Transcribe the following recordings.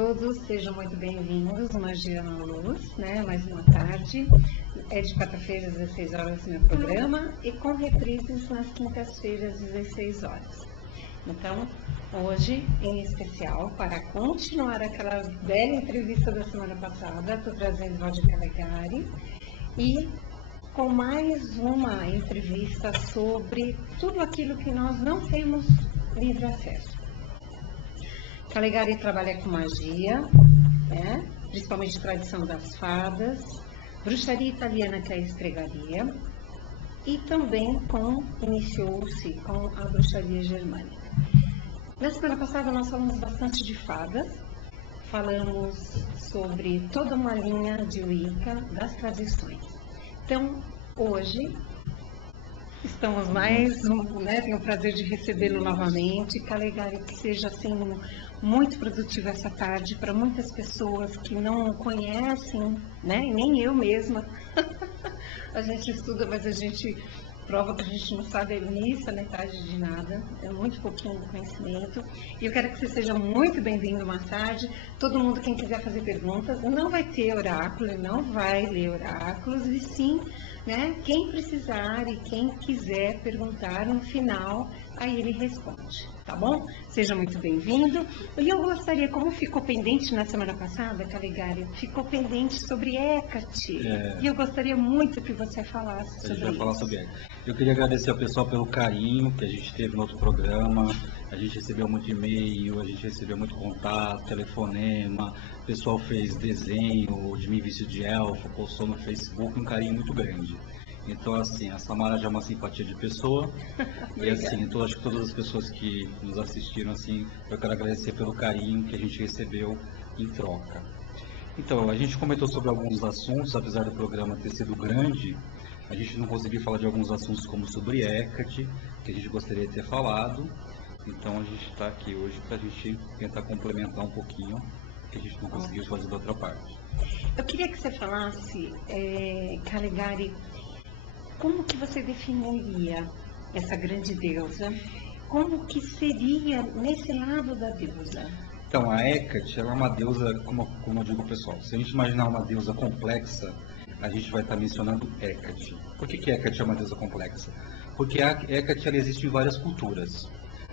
todos, sejam muito bem-vindos. Magia na Luz, né? Mais uma tarde. É de quarta-feira às 16 horas meu programa e com reprises nas quintas-feiras às 16 horas. Então, hoje, em especial, para continuar aquela bela entrevista da semana passada, estou trazendo Valdir Calegari e com mais uma entrevista sobre tudo aquilo que nós não temos livre acesso. Calegari trabalha com magia, né? Principalmente tradição das fadas, bruxaria italiana, que é a estregaria, e também iniciou-se com a bruxaria germânica. Na semana passada nós falamos bastante de fadas, falamos sobre toda uma linha de Wicca das tradições. Então, hoje, estamos mais, né, tenho o prazer de recebê-lo novamente. Calegari, que seja assim muito produtivo essa tarde para muitas pessoas que não conhecem, né, nem eu mesma. A gente estuda, mas a gente prova que a gente não sabe nisso, a metade de nada, é muito pouquinho do conhecimento. E eu quero que você seja muito bem-vindo mais tarde. Todo mundo, quem quiser fazer perguntas, não vai ter oráculo, não vai ler oráculos, e sim, né, quem precisar e quem quiser perguntar no final, aí ele responde, tá bom? Seja muito bem-vindo. E eu gostaria, como ficou pendente na semana passada, Calegari, ficou pendente sobre Hecate. E eu gostaria muito que você falasse sobre isso. A gente vai falar sobre Hecate. Eu queria agradecer ao pessoal pelo carinho que a gente teve no outro programa. A gente recebeu muito e-mail, a gente recebeu muito contato, telefonema. O pessoal fez desenho de mim vestido de elfo, postou no Facebook, um carinho muito grande. Então, assim, a Samara já é uma simpatia de pessoa. E, assim, então, acho que todas as pessoas que nos assistiram, assim, eu quero agradecer pelo carinho que a gente recebeu em troca. Então, a gente comentou sobre alguns assuntos, apesar do programa ter sido grande, a gente não conseguiu falar de alguns assuntos como sobre Hecate, que a gente gostaria de ter falado. Então, a gente está aqui hoje para a gente tentar complementar um pouquinho o que a gente não conseguiu fazer da outra parte. Eu queria que você falasse, Calegari, como que você definiria essa grande deusa? Como que seria nesse lado da deusa? Então, a Hecate, ela é uma deusa, como eu digo pessoal, se a gente imaginar uma deusa complexa, a gente vai estar mencionando Hecate. Por que Hecate é uma deusa complexa? Porque a Hecate ela existe em várias culturas.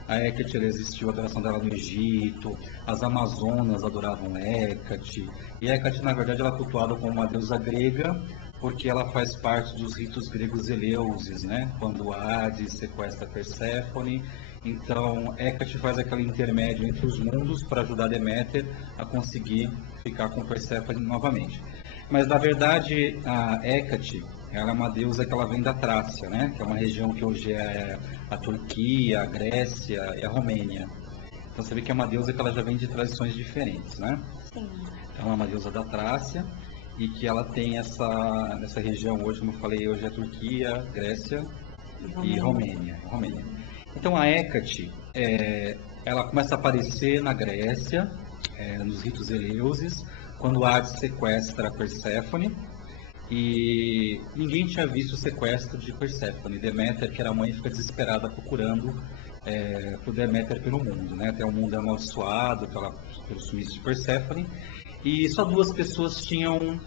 A Hecate ela existiu, a adoração dela no Egito, as Amazonas adoravam Hecate, e Hecate, na verdade, ela é cultuada como uma deusa grega, porque ela faz parte dos ritos gregos eleusis, né? Quando Hades sequestra Perséfone, então Hecate faz aquele intermédio entre os mundos para ajudar Deméter a conseguir ficar com Perséfone novamente. Mas, na verdade, a Hecate, ela é uma deusa que ela vem da Trácia, né? Que é uma região que hoje é a Turquia, a Grécia e a Romênia. Então você vê que é uma deusa que ela já vem de tradições diferentes, né? Sim. Então, ela é uma deusa da Trácia e que ela tem essa região hoje, como eu falei, hoje é Turquia, Grécia e Romênia. Então a Hecate, ela começa a aparecer na Grécia, nos ritos eleusis, quando Hades sequestra Perséfone, e ninguém tinha visto o sequestro de Perséfone. Deméter, que era a mãe, fica desesperada procurando por Deméter pelo mundo, né? Até o mundo é amaldiçoado pelo sumiço de Perséfone, e só duas pessoas tinham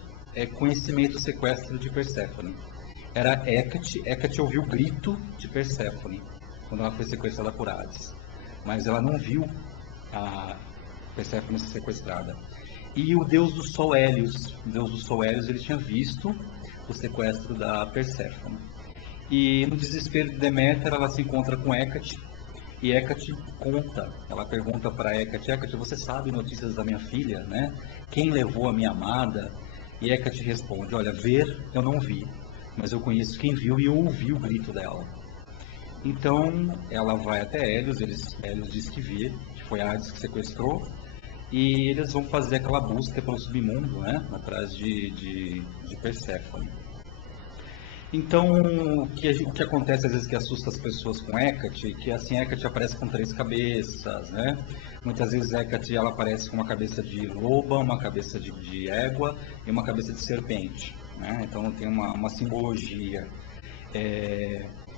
conhecimento do sequestro de Perséfone. Era Hecate. Hecate ouviu o grito de Perséfone quando ela foi sequestrada por Hades, mas ela não viu a Perséfone ser sequestrada. E o deus do Sol Hélios, ele tinha visto o sequestro da Perséfone. E no desespero de Deméter, ela se encontra com Hecate, e Hecate conta, ela pergunta para Hecate, você sabe notícias da minha filha, né? Quem levou a minha amada? E Hecate responde, olha, ver eu não vi, mas eu conheço quem viu e eu ouvi o grito dela. Então, ela vai até Hélios, Hélios diz que vê, que foi Hades que sequestrou, e eles vão fazer aquela busca pelo submundo, né, atrás de Perséfone. Então, o que acontece às vezes que assusta as pessoas com Hecate, que assim Hecate aparece com 3 cabeças, né? Muitas vezes Hecate ela aparece com uma cabeça de loba, uma cabeça de égua e uma cabeça de serpente, né? Então tem uma simbologia.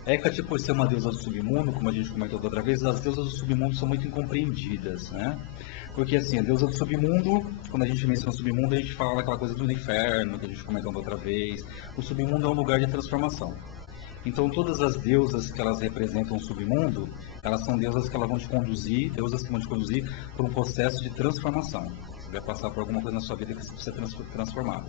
Hecate, por ser uma deusa do submundo, como a gente comentou da outra vez, as deusas do submundo são muito incompreendidas, né? Porque, assim, a deusa do submundo, quando a gente menciona o submundo, a gente fala aquela coisa do inferno, que a gente comentou da outra vez. O submundo é um lugar de transformação. Então, todas as deusas que elas representam o submundo, elas são deusas que elas vão te conduzir, deusas que vão te conduzir por um processo de transformação. Você vai passar por alguma coisa na sua vida que você precisa transformar.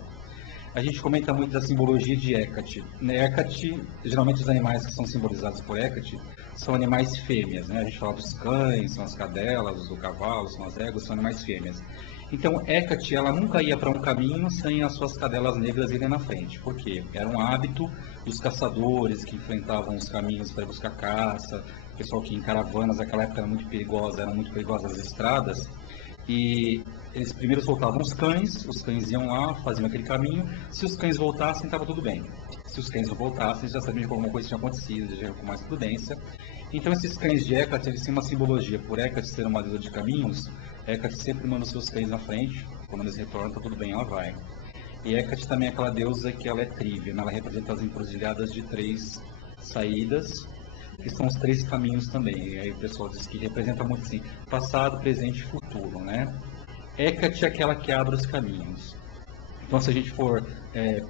A gente comenta muito da simbologia de Hecate. Hecate, geralmente os animais que são simbolizados por Hecate são animais fêmeas, né? A gente fala dos cães, são as cadelas, do cavalo, são as éguas, são animais fêmeas. Então, Hecate, ela nunca ia para um caminho sem as suas cadelas negras irem na frente. Por quê? Era um hábito dos caçadores que enfrentavam os caminhos para buscar caça, o pessoal que em caravanas, naquela época era muito perigosa, eram muito perigosas as estradas, e eles primeiro soltavam os cães iam lá, faziam aquele caminho. Se os cães voltassem, estava tudo bem. Se os cães não voltassem, já sabiam que alguma coisa tinha acontecido, já com mais prudência. Então, esses cães de Hecate, eles têm uma simbologia. Por Hecate ser uma deusa de caminhos, Hecate sempre manda os seus cães na frente. Quando eles retornam, está tudo bem, ela vai. E Hecate também é aquela deusa que ela é trivium, ela representa as encruzilhadas de 3 saídas, que são os 3 caminhos também. E aí o pessoal diz que representa muito assim, passado, presente e futuro, né? Hecate é aquela que abre os caminhos. Então, se a gente for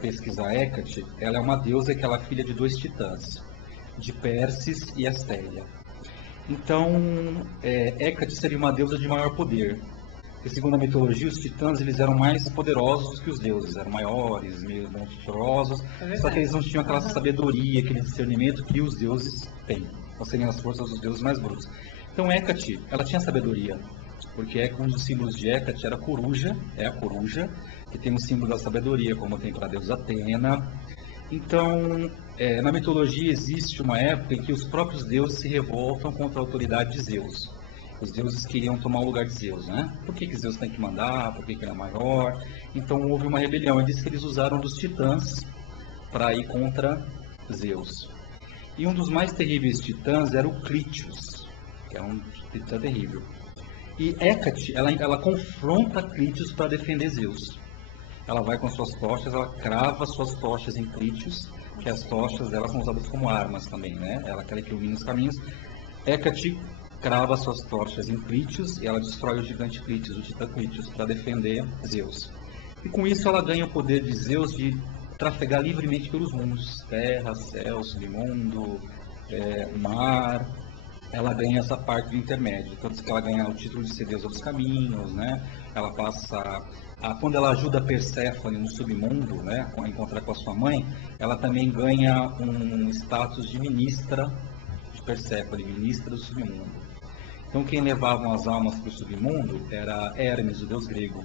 pesquisar Hecate, ela é uma deusa que ela é filha de 2 titãs, de Pérsis e Astéria. Então, Hecate seria uma deusa de maior poder. Porque, segundo a mitologia, os titãs eles eram mais poderosos que os deuses, eram maiores, meio monstruosos, só que eles não tinham aquela sabedoria, aquele discernimento que os deuses têm. Ou seriam as forças dos deuses mais brutos. Então, Hecate, ela tinha sabedoria, porque um dos símbolos de Hecate era a coruja, que tem o símbolo da sabedoria, como tem para a deusa Atena. Então, na mitologia existe uma época em que os próprios deuses se revoltam contra a autoridade de Zeus. Os deuses queriam tomar o lugar de Zeus, né? Por que Zeus tem que mandar? Por que ele é maior? Então houve uma rebelião. Ele disse que eles usaram dos titãs para ir contra Zeus. E um dos mais terríveis titãs era o Crítios, que é um titã terrível. E Hecate, ela confronta Crítios para defender Zeus. Ela vai com suas tochas, ela crava suas tochas em Crítios, que as tochas elas são usadas como armas também, né? Ela quer que ilumine os caminhos. Hecate crava suas tochas em Crítios e ela destrói o gigante Crítios, o titã Crítios, para defender Zeus. E com isso ela ganha o poder de Zeus de trafegar livremente pelos mundos, terra, céu, submundo, mar. Ela ganha essa parte do intermédio, tanto que ela ganha o título de ser deusa dos caminhos, né? Ela passa quando ela ajuda Perséfone no submundo, né, a encontrar com a sua mãe, ela também ganha um status de ministra de Perséfone, ministra do submundo. Então quem levavam as almas para o submundo era Hermes, o deus grego.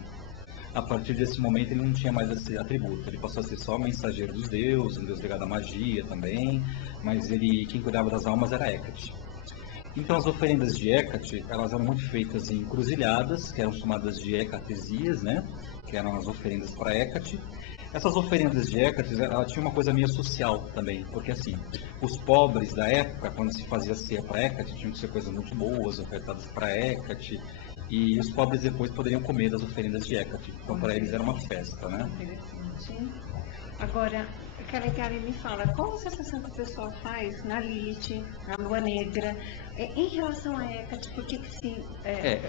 A partir desse momento ele não tinha mais esse atributo, ele passou a ser só mensageiro dos deuses, um deus ligado à magia também, mas quem cuidava das almas era Hecate. Então as oferendas de Hecate, elas eram muito feitas em encruzilhadas, que eram chamadas de hecatesias, né? Que eram as oferendas para Hecate. Essas oferendas de Hecate, ela tinha uma coisa meio social também, porque assim, os pobres da época, quando se fazia ceia para Hecate, tinham que ser coisas muito boas, ofertadas para Hecate, e os pobres depois poderiam comer das oferendas de Hecate. Então para eles era uma festa, né? Interessante. Agora, Karen, me fala, qual a sensação que o pessoal faz na Lilith, na Lua Negra, em relação a Hecate? Por que se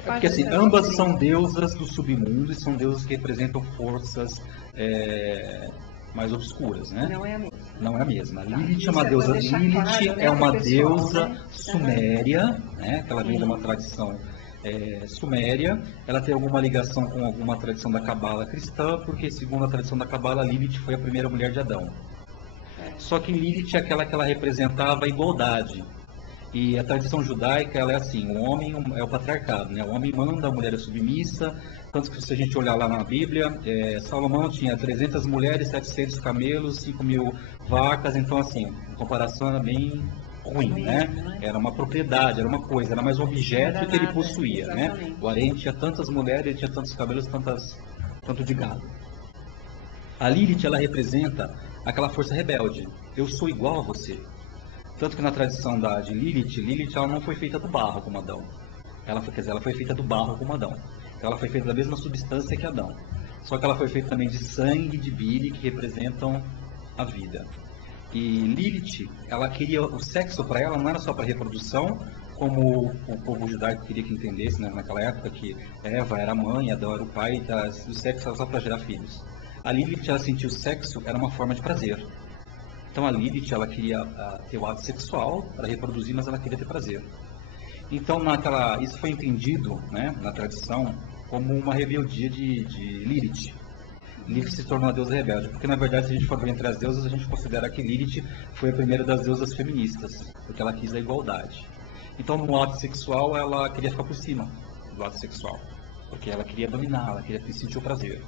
porque assim, ambas são deusas do submundo e são deusas que representam forças mais obscuras, né? Não é a mesma. Não é a mesma. Lilith é uma deusa, né, suméria, né? Que ela vem de uma tradição suméria. Ela tem alguma ligação com alguma tradição da Cabala cristã, porque segundo a tradição da Cabala, Lilith foi a primeira mulher de Adão. Só que Lilith é aquela que ela representava a igualdade. E a tradição judaica, ela é assim, o homem é o patriarcado, né? O homem manda, a mulher é submissa, tanto que se a gente olhar lá na Bíblia, Salomão tinha 300 mulheres, 700 camelos, 5.000 vacas, então assim, em comparação era bem ruim, né? Era uma propriedade, era uma coisa, era mais um objeto que ele possuía, né? O harém tinha tantas mulheres, ele tinha tantos camelos, tanto de gado. A Lilith, ela representa aquela força rebelde. Eu sou igual a você. Tanto que na tradição de Lilith ela não foi feita do barro como Adão. Ela foi feita do barro como Adão. Então ela foi feita da mesma substância que Adão. Só que ela foi feita também de sangue e de bile, que representam a vida. E Lilith, ela queria o sexo para ela não era só para reprodução, como o povo judaico queria que entendesse, né, naquela época, que Eva era a mãe, Adão era o pai, o sexo era só para gerar filhos. A Lilith, ela sentiu o sexo era uma forma de prazer. Então a Lilith, ela queria ter o ato sexual para reproduzir, mas ela queria ter prazer. Então isso foi entendido, né, na tradição como uma rebeldia de Lilith. Lilith se tornou a deusa rebelde, porque na verdade, se a gente for ver entre as deusas, a gente considera que Lilith foi a primeira das deusas feministas, porque ela quis a igualdade. Então, no ato sexual, ela queria ficar por cima do ato sexual, porque ela queria dominar, ela queria sentir o prazer.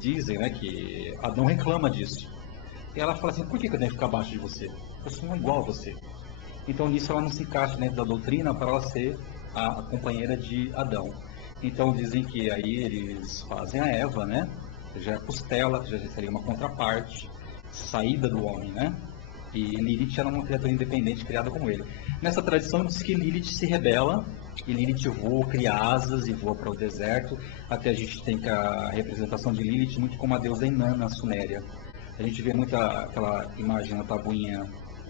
Dizem, né, que Adão reclama disso. E ela fala assim, por que eu devo ficar abaixo de você? Eu sou igual a você. Então, nisso ela não se encaixa dentro da doutrina para ela ser a companheira de Adão. Então dizem que aí eles fazem a Eva, né? Que já é costela, que já seria uma contraparte, saída do homem, né? E Lilith era uma criatura independente criada como ele. Nessa tradição diz que Lilith se rebela e Lilith voa, cria asas e voa para o deserto. Até a gente tem a representação de Lilith muito como a deusa Inanna na Suméria. A gente vê muito aquela imagem na tabuinha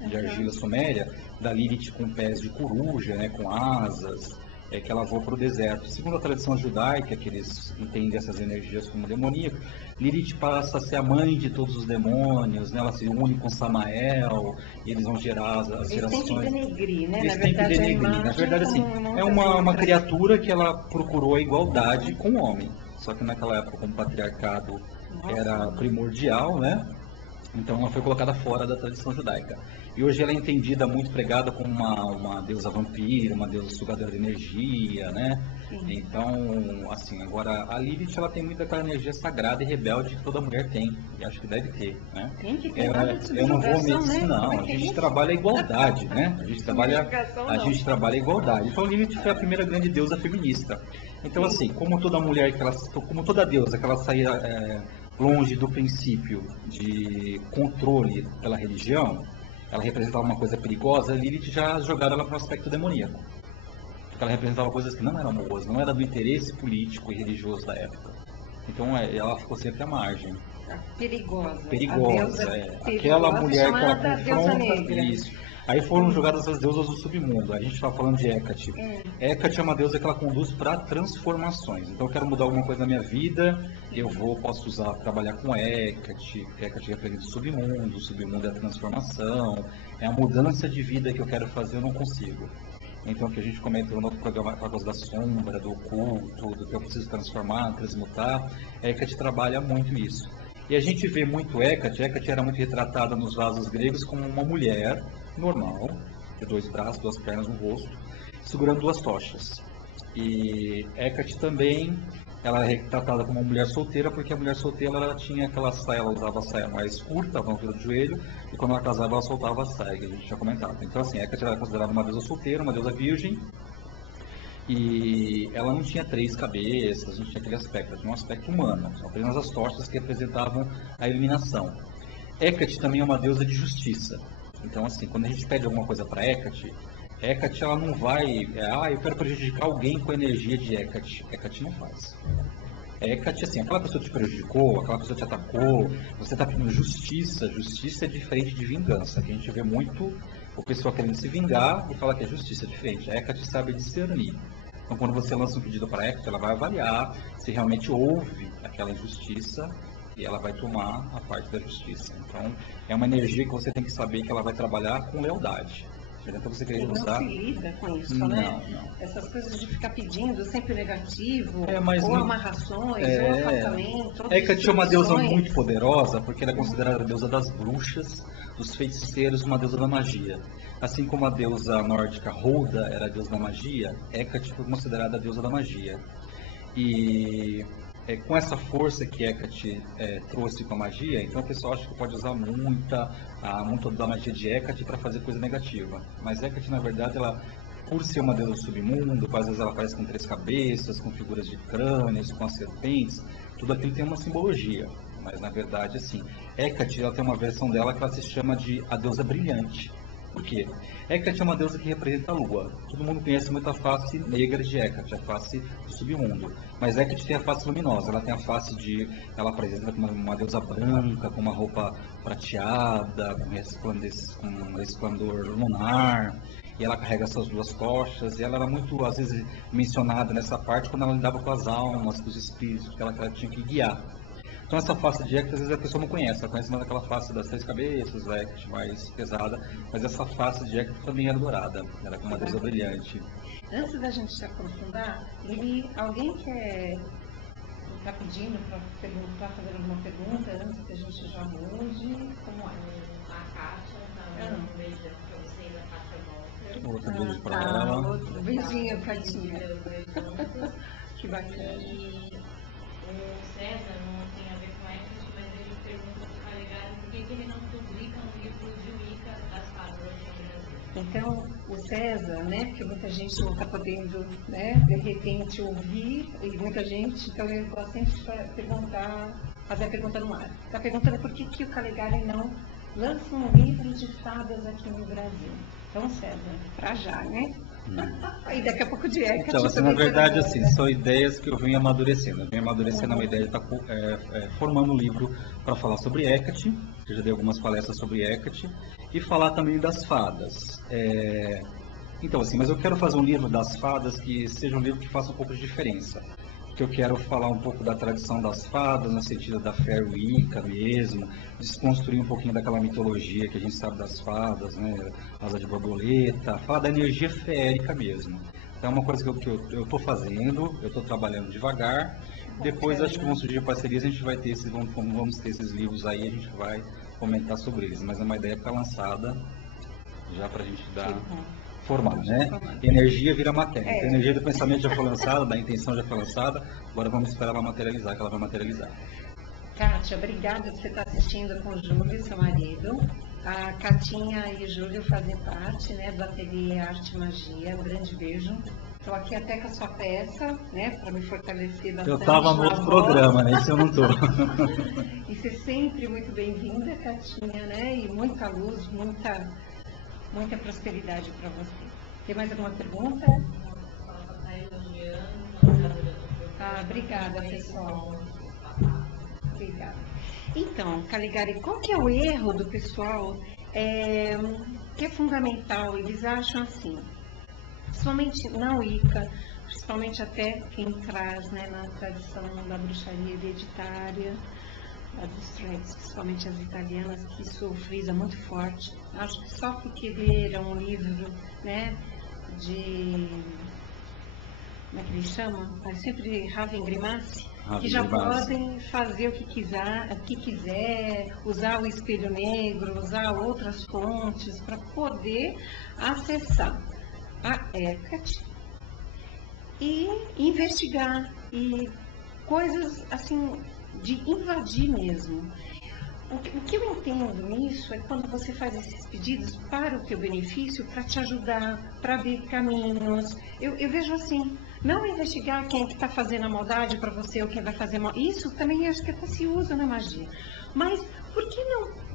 de argila suméria da Lilith com pés de coruja, né? Com asas. Que ela voa para o deserto. Segundo a tradição judaica, que eles entendem essas energias como demoníacas, Lilith passa a ser a mãe de todos os demônios, né? Ela se une com Samael, e eles vão gerar as gerações. Eles têm que denegrir, né? Eles têm que denegrir. Na verdade, assim, é uma criatura que ela procurou a igualdade com o homem. Só que naquela época, como o patriarcado era primordial, né? Então ela foi colocada fora da tradição judaica. E hoje ela é entendida, muito pregada como uma deusa vampira, uma deusa sugadora de energia, né? Sim. Então, assim, agora a Lilith, ela tem muita aquela energia sagrada e rebelde que toda mulher tem. E acho que deve ter, né? Tem que ter eu não vou me não, a gente trabalha a igualdade, né? A gente trabalha a igualdade. Então a Lilith foi a primeira grande deusa feminista. Então, assim, como toda mulher, como toda deusa que ela saía longe do princípio de controle pela religião, ela representava uma coisa perigosa, a Lilith já jogava ela para o aspecto demoníaco. Porque ela representava coisas que não eram boas, não era do interesse político e religioso da época. Então ela ficou sempre à margem. Perigosa. Perigosa, aquela mulher que ela confronta isso. Aí foram jogadas as deusas do submundo. A gente está falando de Hecate. Hecate é uma deusa que ela conduz para transformações. Então eu quero mudar alguma coisa na minha vida, posso trabalhar com Hecate. Hecate representa o submundo é a transformação, é a mudança de vida que eu quero fazer, eu não consigo. Então, o que a gente comenta no outro programa, por causa da sombra, do oculto, do que eu preciso transformar, transmutar, Hecate trabalha muito isso. E a gente vê muito Hecate era muito retratada nos vasos gregos como uma mulher normal, de 2 braços, 2 pernas, um rosto, segurando 2 tochas. E Hecate também, ela é retratada como uma mulher solteira, porque a mulher solteira ela tinha aquela saia, ela usava a saia mais curta, na altura do joelho, e quando ela casava ela soltava a saia, que a gente tinha comentado. Então assim, Hecate era considerada uma deusa solteira, uma deusa virgem, e ela não tinha 3 cabeças, não tinha aquele aspecto, ela tinha um aspecto humano, são apenas as tochas que representavam a iluminação. Hecate também é uma deusa de justiça. Então, assim, quando a gente pede alguma coisa para Hecate, ela não vai, eu quero prejudicar alguém com a energia de Hecate. Hecate não faz. Hecate, assim, aquela pessoa te prejudicou, aquela pessoa te atacou, você está pedindo justiça. Justiça é diferente de vingança, que a gente vê muito o pessoal querendo se vingar e fala que é justiça diferente. A Hecate sabe discernir. Então, quando você lança um pedido para Hecate, ela vai avaliar se realmente houve aquela injustiça e ela vai tomar a parte da justiça. Então, é uma energia que você tem que saber que ela vai trabalhar com lealdade. Então você querer usar... Não se lida com isso, né? Não. Essas coisas de ficar pedindo sempre negativo, ou amarrações, ou afastamento. Hecate é uma deusa muito poderosa, porque ela é considerada a deusa das bruxas, dos feiticeiros, uma deusa da magia. Assim como a deusa nórdica Holda era a deusa da magia, Hecate foi considerada a deusa da magia. E com essa força que Hecate trouxe com a magia, então o pessoal acha que pode usar muito da magia de Hecate para fazer coisa negativa. Mas Hecate, na verdade, ela, por ser uma deusa do submundo, às vezes ela aparece com 3 cabeças, com figuras de crânios, com as serpentes, tudo aquilo tem uma simbologia. Mas, na verdade, assim, Hecate, ela tem uma versão dela que ela se chama de a deusa brilhante. Por quê? Hecate é uma deusa que representa a lua. Todo mundo conhece muito a face negra de Hecate, a face do submundo. Mas Hecate tem a face luminosa, ela tem a face de... Ela apresenta como uma deusa branca, com uma roupa prateada, com resplendor lunar. E ela carrega suas duas tochas, e ela era muito, às vezes, mencionada nessa parte quando ela lidava com as almas, com os espíritos, porque ela tinha que guiar. Então essa face de Hecate, às vezes a pessoa não conhece, ela conhece mais aquela face das 3 cabeças, da Hecate mais pesada, mas essa face de Hecate também era dourada, era como uma deusa brilhante. Antes da gente se aprofundar, alguém quer está pedindo para perguntar, fazer alguma pergunta antes que a gente jogue hoje? Como é? A Kátia está dando um beijo para você e a Kátia volta. Outro beijo para ela. Outro beijinho, Catinha. Que bacana. E o César não tem a ver com Hecate, mas ele pergunta para o Calegari por que ele não publica um livro de Wicca das fadas aqui no Brasil. Então, o César, né, porque muita gente não está podendo, né, de repente ouvir, e muita gente, então eu gosto sempre de perguntar, fazer a pergunta no ar. Está perguntando por que o Calegari não lança um livro de fadas aqui no Brasil. Então, César, para já, né? E daqui a pouco de Hecate. Então, assim, na verdade, assim, são ideias que eu venho amadurecendo. Eu venho amadurecendo uma ideia de estar formando um livro para falar sobre Hecate, que eu já dei algumas palestras sobre Hecate, e falar também das fadas. Então, assim, mas eu quero fazer um livro das fadas que seja um livro que faça um pouco de diferença. Que eu quero falar um pouco da tradição das fadas, no sentido da Fairy Wicca mesmo, desconstruir um pouquinho daquela mitologia que a gente sabe das fadas, né? Asa de borboleta, falar da energia feérica mesmo. Então é uma coisa que eu estou fazendo, eu estou trabalhando devagar. Depois acho que vão surgir parcerias, a gente vai ter vamos ter esses livros aí, a gente vai comentar sobre eles. Mas é uma ideia que está lançada já para a gente dar... formar, né? Energia vira matéria. Então, a energia do pensamento já foi lançada, da intenção já foi lançada, agora vamos esperar ela materializar, que ela vai materializar. Kátia, obrigada por você estar assistindo com o Júlio, seu marido. A Catinha e o Júlio fazem parte, né, do Ateliê Arte e Magia. Um grande beijo. Estou aqui até com a sua peça, né, para me fortalecer bastante. Eu estava no outro programa, né? Isso eu não estou. E ser sempre muito bem-vinda, Catinha, né? E muita luz, muita prosperidade para você. Tem mais alguma pergunta? Obrigada, pessoal. Obrigada. Então, Calegari, qual que é o erro do pessoal que é fundamental? Eles acham assim, principalmente na Wicca, principalmente até quem traz, né, na tradição da bruxaria hereditária, as trends, principalmente as italianas, que isso frisa muito forte. Acho que só porque leram um livro, né, de... como é que ele chama? É sempre Raven Grimace, que já podem fazer o que quiser, usar o espelho negro, usar outras fontes para poder acessar a Hecate e investigar, e coisas assim de invadir mesmo. O que eu entendo nisso é quando você faz esses pedidos para o teu benefício, para te ajudar, para abrir caminhos. Eu vejo assim, não investigar quem é que está fazendo a maldade para você ou quem vai fazer mal. Isso também acho que até se usa na magia. Mas por que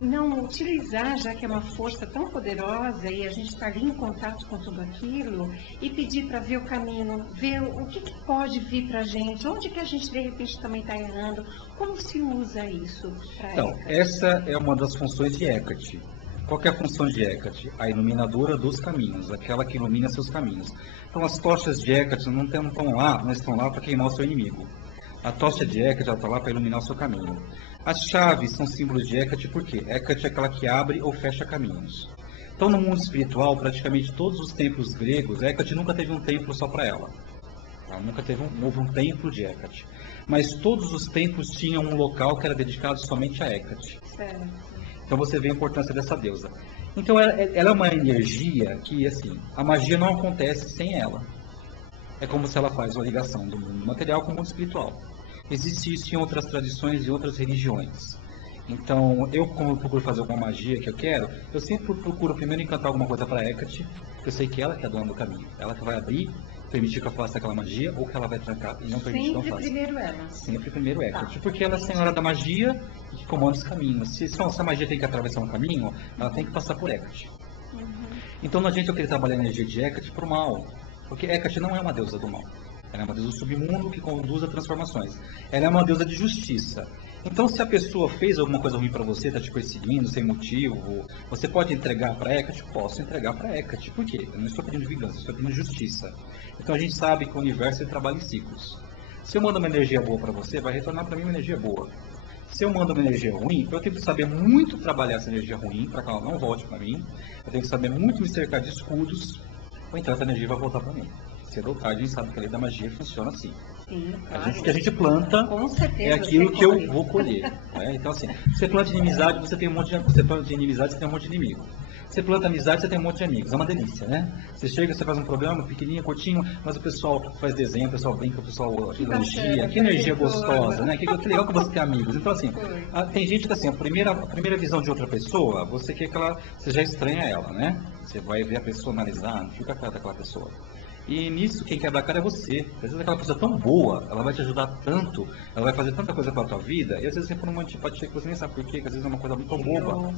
não utilizar, já que é uma força tão poderosa e a gente está ali em contato com tudo aquilo, e pedir para ver o caminho, ver o que pode vir para a gente, onde que a gente de repente também está errando, como se usa isso para Então, Hecate? essa é uma das funções de Hecate. Qual que é a função de Hecate? A iluminadora dos caminhos, aquela que ilumina seus caminhos. Então, as tochas de Hecate não estão lá, mas estão lá para queimar o seu inimigo. A tocha de Hecate está lá para iluminar o seu caminho. As chaves são símbolos de Hecate porque Hecate é aquela que abre ou fecha caminhos. Então, no mundo espiritual, praticamente todos os templos gregos, Hecate nunca teve um templo só para ela. Ela nunca houve um templo de Hecate. Mas todos os templos tinham um local que era dedicado somente a Hecate. Certo. Então você vê a importância dessa deusa. Então ela é uma energia que, assim, a magia não acontece sem ela. É como se ela faz uma ligação do mundo material com o mundo espiritual. Existe isso em outras tradições e outras religiões. Então, como eu procuro fazer alguma magia que eu quero, eu sempre procuro primeiro encantar alguma coisa para Hecate, porque eu sei que ela que é a dona do caminho. Ela que vai abrir, permitir que eu faça aquela magia, ou que ela vai trancar e não permitir que eu faça. Sempre primeiro ela. Sempre primeiro Hecate, porque ela é a senhora da magia e que comanda os caminhos. Se a magia tem que atravessar um caminho, ela tem que passar por Hecate. Então não adianta eu querer trabalhar a energia de Hecate para o mal, porque Hecate não é uma deusa do mal. Ela é uma deusa do submundo que conduz a transformações. Ela é uma deusa de justiça. Então, se a pessoa fez alguma coisa ruim para você, está te perseguindo sem motivo, você pode entregar para Hecate? Posso entregar para Hecate. Por quê? Eu não estou pedindo vingança, eu estou pedindo justiça. Então, a gente sabe que o universo ele trabalha em ciclos. Se eu mando uma energia boa para você, vai retornar para mim uma energia boa. Se eu mando uma energia ruim, eu tenho que saber muito trabalhar essa energia ruim para que ela não volte para mim. Eu tenho que saber muito me cercar de escudos, ou então essa energia vai voltar para mim. Cedo ou tarde, a gente sabe que a lei da magia funciona assim. Sim, claro. O que a gente planta Com certeza, é aquilo que eu colhe. vou colher. Né? Então, assim, você planta inimizade, você tem um monte de, você planta inimizade, você tem um monte de inimigo. Você planta amizade, você tem um monte de amigos. É uma delícia, né? Você chega, você faz um programa pequenininho, curtinho, mas o pessoal faz desenho, o pessoal brinca, o pessoal elogia. Que energia gostosa, né? Que legal que você tem amigos. Então, assim, tem gente que, assim, a primeira visão de outra pessoa, você quer que ela, você já estranha ela, né? Você vai ver a pessoa analisar, não fica a cara daquela pessoa. E nisso, quem quebra a cara é você. Às vezes aquela pessoa é tão boa, ela vai te ajudar tanto, ela vai fazer tanta coisa pela tua vida, e às vezes você põe uma antipatia que você nem sabe por quê, que às vezes é uma coisa muito boba.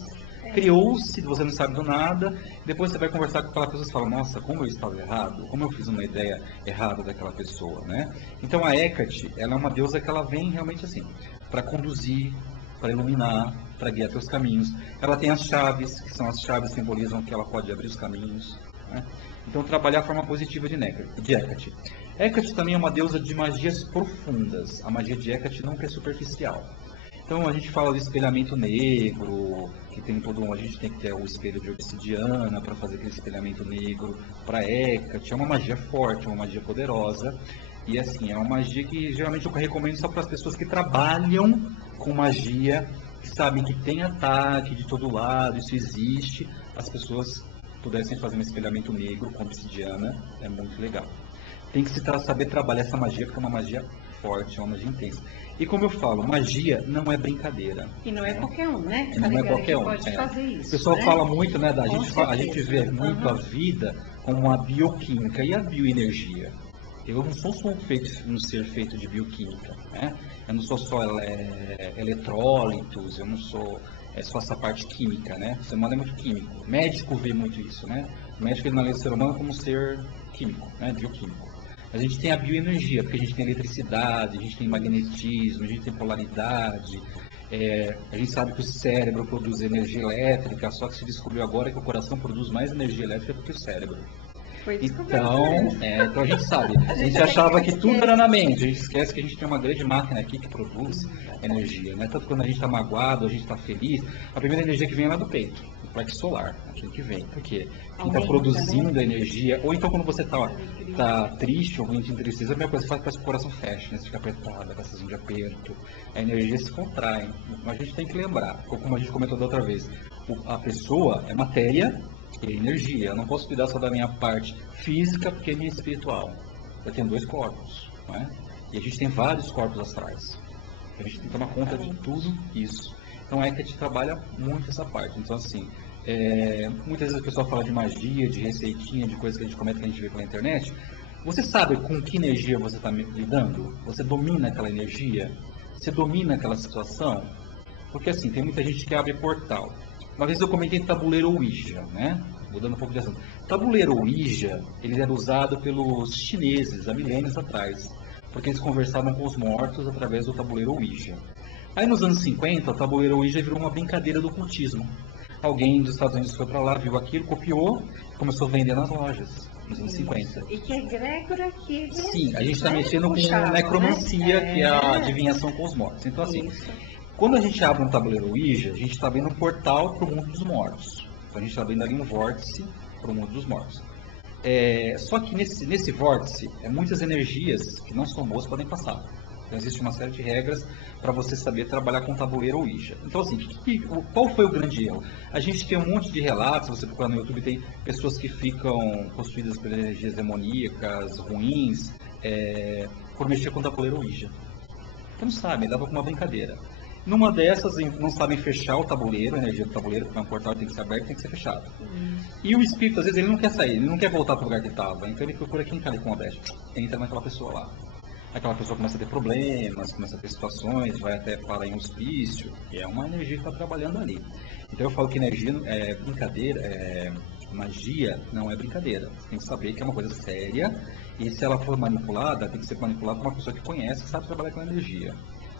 Criou-se, você não sabe do nada, depois você vai conversar com aquela pessoa e fala, nossa, como eu estava errado, como eu fiz uma ideia errada daquela pessoa, né? Então a Hecate, ela é uma deusa que ela vem realmente assim, para conduzir, para iluminar, para guiar teus caminhos. Ela tem as chaves, que são as chaves que simbolizam que ela pode abrir os caminhos, né? Então, trabalhar a forma positiva de Hecate. Hecate também é uma deusa de magias profundas. A magia de Hecate nunca é superficial. Então, a gente fala do espelhamento negro, que tem a gente tem que ter o espelho de obsidiana para fazer aquele espelhamento negro para Hecate. É uma magia forte, é uma magia poderosa. E, assim, é uma magia que geralmente eu recomendo só para as pessoas que trabalham com magia, que sabem que tem ataque de todo lado, isso existe. As pessoas pudessem fazer um espelhamento negro com obsidiana, é muito legal. Tem que saber trabalhar essa magia, porque é uma magia forte, é uma magia intensa. E como eu falo, magia não é brincadeira. E não é qualquer um, né? E não é qualquer um. Pode fazer isso, o pessoal né? fala muito, né? A gente vê certeza. muito a vida como uma bioquímica e a bioenergia. Eu não sou só um ser feito de bioquímica, né? Eu não sou só eletrólitos, eu não sou só essa parte química, né? O ser humano é muito químico. O médico vê muito isso, né? O médico ele analisa o ser humano como um ser químico, né? Bioquímico. A gente tem a bioenergia, porque a gente tem eletricidade, a gente tem magnetismo, a gente tem polaridade. A gente sabe que o cérebro produz energia elétrica, só que se descobriu agora que o coração produz mais energia elétrica do que o cérebro. Então a gente sabe, a gente achava que tudo era na mente, a gente esquece que a gente tem uma grande máquina aqui que produz energia, né? Tanto quando a gente está magoado, a gente está feliz, a primeira energia que vem é lá do peito, do plexo solar, aquilo que vem, porque quem está produzindo energia, ou então quando você está triste, ou muito entristecido, a primeira coisa que faz parece que o coração fecha, né? Você fica apertado, a sensação de aperto, a energia se contrai, mas a gente tem que lembrar, como a gente comentou da outra vez, a pessoa é matéria, e energia. Eu não posso cuidar só da minha parte física porque é minha espiritual. Eu tenho 2 corpos, né? E a gente tem vários corpos astrais. A gente tem que tomar conta de tudo isso. Então é que a gente trabalha muito essa parte. Então assim, muitas vezes o pessoal fala de magia, de receitinha, de coisas que a gente comenta que a gente vê pela internet. Você sabe com que energia você está lidando? Você domina aquela energia? Você domina aquela situação? Porque assim, tem muita gente que abre portal. Uma vez eu comentei tabuleiro Ouija, né? Mudando um pouco de assunto. Tabuleiro Ouija, ele era usado pelos chineses há milênios atrás, porque eles conversavam com os mortos através do tabuleiro Ouija. Aí nos anos 50, o tabuleiro Ouija virou uma brincadeira do ocultismo. Alguém dos Estados Unidos foi para lá, viu aquilo, copiou, começou a vender nas lojas, nos anos 50. E que egrégora que... Sim, a gente está mexendo com necromancia, né? Que é a adivinhação com os mortos. Então assim... Quando a gente abre um tabuleiro Ouija, a gente está abrindo um portal para o mundo dos mortos. Então a gente está abrindo ali um vórtice para o mundo dos mortos. Só que nesse vórtice, muitas energias que não são boas podem passar. Então existe uma série de regras para você saber trabalhar com o tabuleiro Ouija. Então assim, qual foi o grande erro? A gente tem um monte de relatos, você procurar no YouTube, tem pessoas que ficam possuídas por energias demoníacas, ruins, por mexer com o tabuleiro Ouija. Então não sabem, dava com uma brincadeira. Numa dessas, não sabem fechar o tabuleiro, a energia do tabuleiro, porque um portal tem que ser aberto, tem que ser fechado. E o espírito, às vezes, ele não quer sair, ele não quer voltar para o lugar que estava, então ele procura quem cai com a brecha. Entra naquela pessoa lá. Aquela pessoa começa a ter problemas, começa a ter situações, vai até parar em hospício, e é uma energia que está trabalhando ali. Então eu falo que energia é brincadeira, magia não é brincadeira. Você tem que saber que é uma coisa séria e se ela for manipulada, tem que ser manipulada por uma pessoa que conhece, que sabe trabalhar com energia.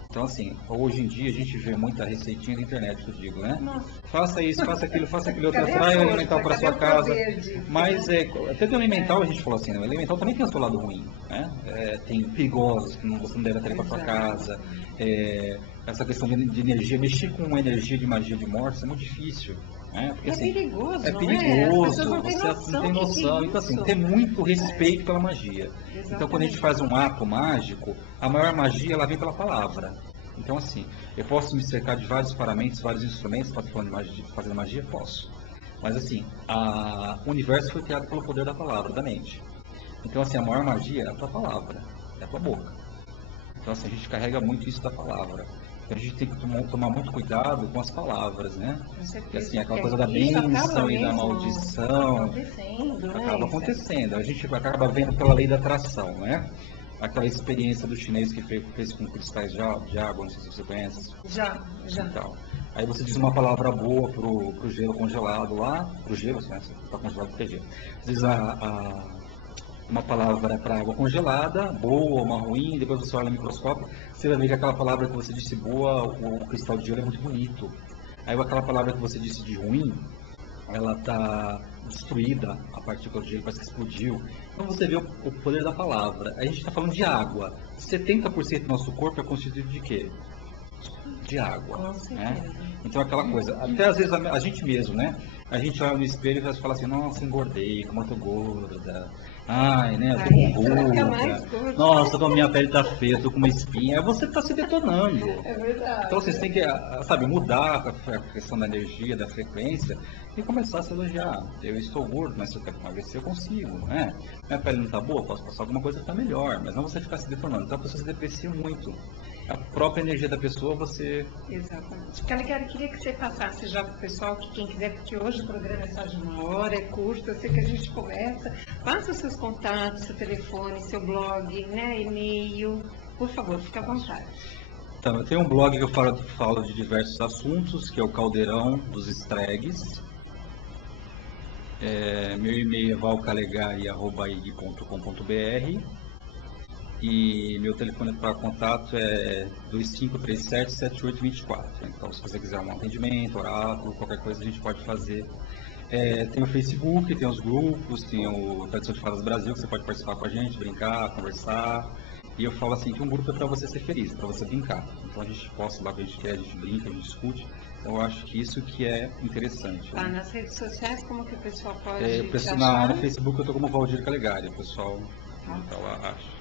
Então, assim, hoje em dia a gente vê muita receitinha na internet, que eu digo, né? Nossa. Faça isso, faça aquilo outro, Cadê a atrai o força? elemental para Cadê sua o casa. poder disso, Mas né? até do elemental a gente falou assim, né? O elemental também tem o seu lado ruim, né? Tem perigosos que você não deve atrair para sua Exato. casa. Essa questão de energia, mexer com energia de magia de morte é muito difícil. Né? Porque, É assim, perigoso, é não perigoso, As pessoas não têm você noção. não tem do que noção. é Então, assim, isso. ter muito respeito pela magia. Exatamente. Então, quando a gente faz um ato mágico, a maior magia ela vem pela palavra. Então, assim, eu posso me cercar de vários paramentos, vários instrumentos para fazer magia? Posso. Mas, assim, o universo foi criado pelo poder da palavra, da mente. Então, assim, a maior magia é a tua palavra, é a tua boca. Então, assim, a gente carrega muito isso da palavra. Então, a gente tem que tomar muito cuidado com as palavras, né? Com certeza, Porque, assim, aquela porque coisa da isso acaba bênção e da mesmo maldição acontecendo, né? acaba acontecendo. A gente acaba vendo pela lei da atração, né? Aquela experiência do chinês que fez com cristais de água, não sei se você conhece. Já. Então, aí você diz uma palavra boa pro gelo congelado lá, pro gelo, né? Está congelado porque é gelo. Você diz uma palavra para água congelada, boa, uma ruim, depois você olha no microscópio, você vai ver que aquela palavra que você disse boa, o cristal de gelo é muito bonito. Aí aquela palavra que você disse de ruim, ela está destruída, a partícula de gelo parece que explodiu. Então você vê o poder da palavra. A gente está falando de água. 70% do nosso corpo é constituído de quê? De água. Né? Então aquela coisa, até às vezes a gente mesmo, né? A gente olha no espelho e fala assim, nossa, engordei, como eu tô gorda. Ai, né, eu tô com ruga. Nossa, como a minha pele tá feia, tô com uma espinha. Aí você tá se detonando. É verdade. Então vocês têm que, sabe, mudar a questão da energia, da frequência e começar a se elogiar. Eu estou gordo, mas se eu quero emagrecer, eu consigo, né? Minha pele não tá boa, posso passar alguma coisa para melhor, mas não você ficar se detonando. Então a pessoa se deprecia muito. A própria energia da pessoa, você... Exatamente. Caligari, queria que você passasse já para o pessoal, que quem quiser, porque hoje o programa é só de 1 hora, é curto, eu sei que a gente começa. Passa os seus contatos, seu telefone, seu blog, né, e-mail. Por favor, fique à vontade. Então, eu tenho um blog que eu falo de diversos assuntos, que é o Caldeirão dos Estregues. Meu e-mail é valcalegari@ig.com.br e meu telefone para contato é 2537-7824. Então, se você quiser um atendimento, oráculo, qualquer coisa a gente pode fazer. Tem o Facebook, tem os grupos, tem o Tradição de Fadas Brasil, que você pode participar com a gente, brincar, conversar. E eu falo assim que um grupo é para você ser feliz, para você brincar. Então a gente posta lá o que a gente quer, a gente brinca, a gente discute. Então eu acho que isso que é interessante. Tá, nas redes sociais, como que o pessoal pode no Facebook eu tô como Valdir Calegari, o pessoal tá lá, acho.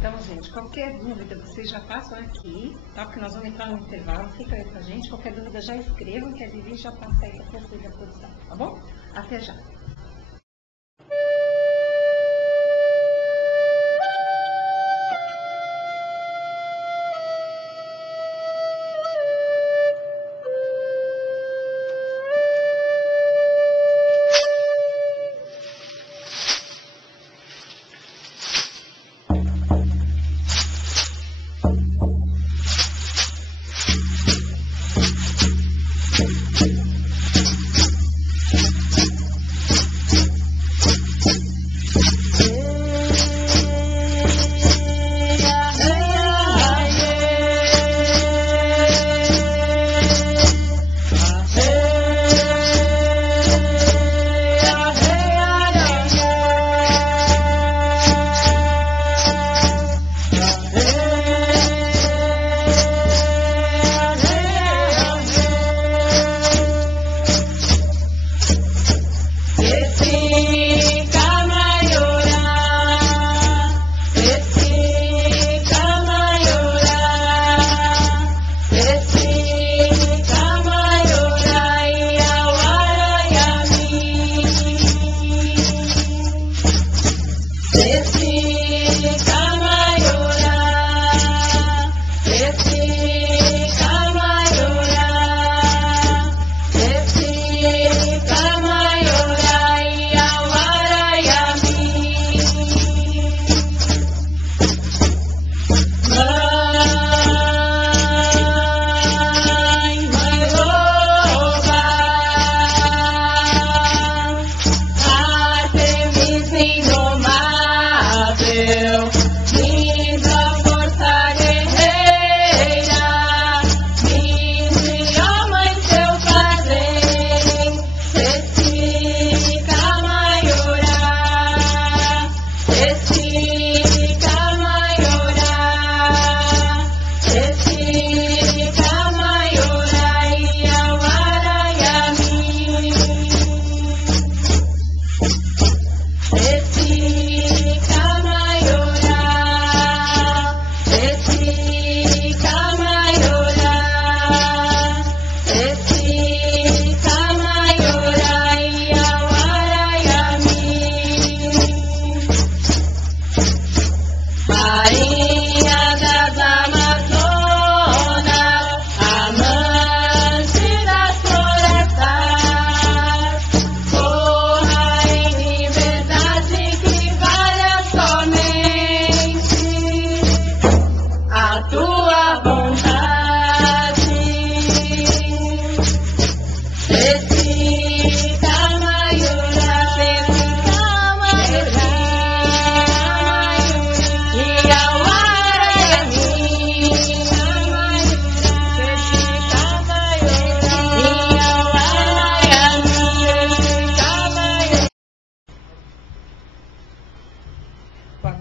Então, gente, qualquer dúvida, vocês já passam aqui, tá? Porque nós vamos entrar no intervalo, fica aí com a gente. Qualquer dúvida, já escrevam, que a Vivi já passa aí para vocês a produção, tá bom? Até já.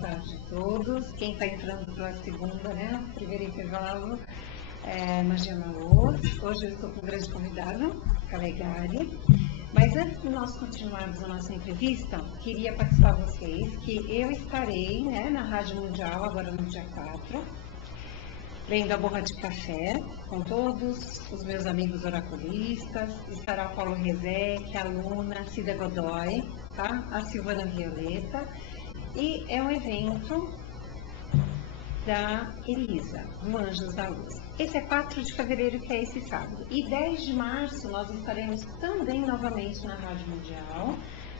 tarde a todos. Quem está entrando pela segunda, né? Primeiro intervalo, Magia na Luz. Hoje eu estou com um grande convidado, Calegari. Mas antes de nós continuarmos a nossa entrevista, queria participar com vocês que eu estarei, né, na Rádio Mundial, agora no dia 4, lendo a Borra de Café com todos os meus amigos oraculistas. Estará o Paulo Rezec, a Luna, a Cida Godoy, tá? A Silvana Violeta. E é um evento da Elisa, do Anjos da Luz. Esse é 4 de fevereiro, que é esse sábado. E 10 de março nós estaremos também novamente na Rádio Mundial.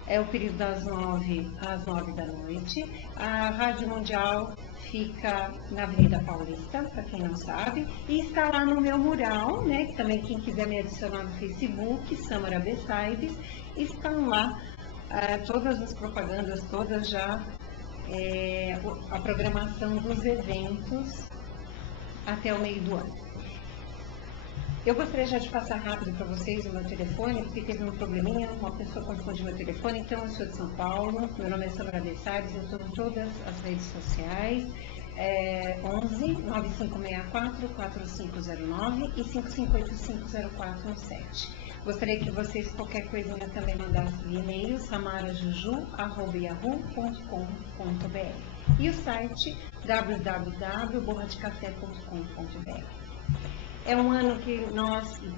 É o período das 9 às 9 da noite. A Rádio Mundial fica na Avenida Paulista, para quem não sabe, e estará no meu mural, né, que também quem quiser me adicionar no Facebook, Samara Besides, estão lá todas as propagandas, todas já, a programação dos eventos até o meio do ano. Eu gostaria já de passar rápido para vocês o meu telefone, porque teve um probleminha, uma pessoa confundiu meu telefone. Então, eu sou de São Paulo, meu nome é Samara Besides, eu estou em todas as redes sociais, 11 9564 4509 e 55850417. Gostaria que vocês, qualquer coisinha, também mandassem via e-mail, samarajuju@yahoo.com.br, e o site www.borradecafé.com.br. É um ano que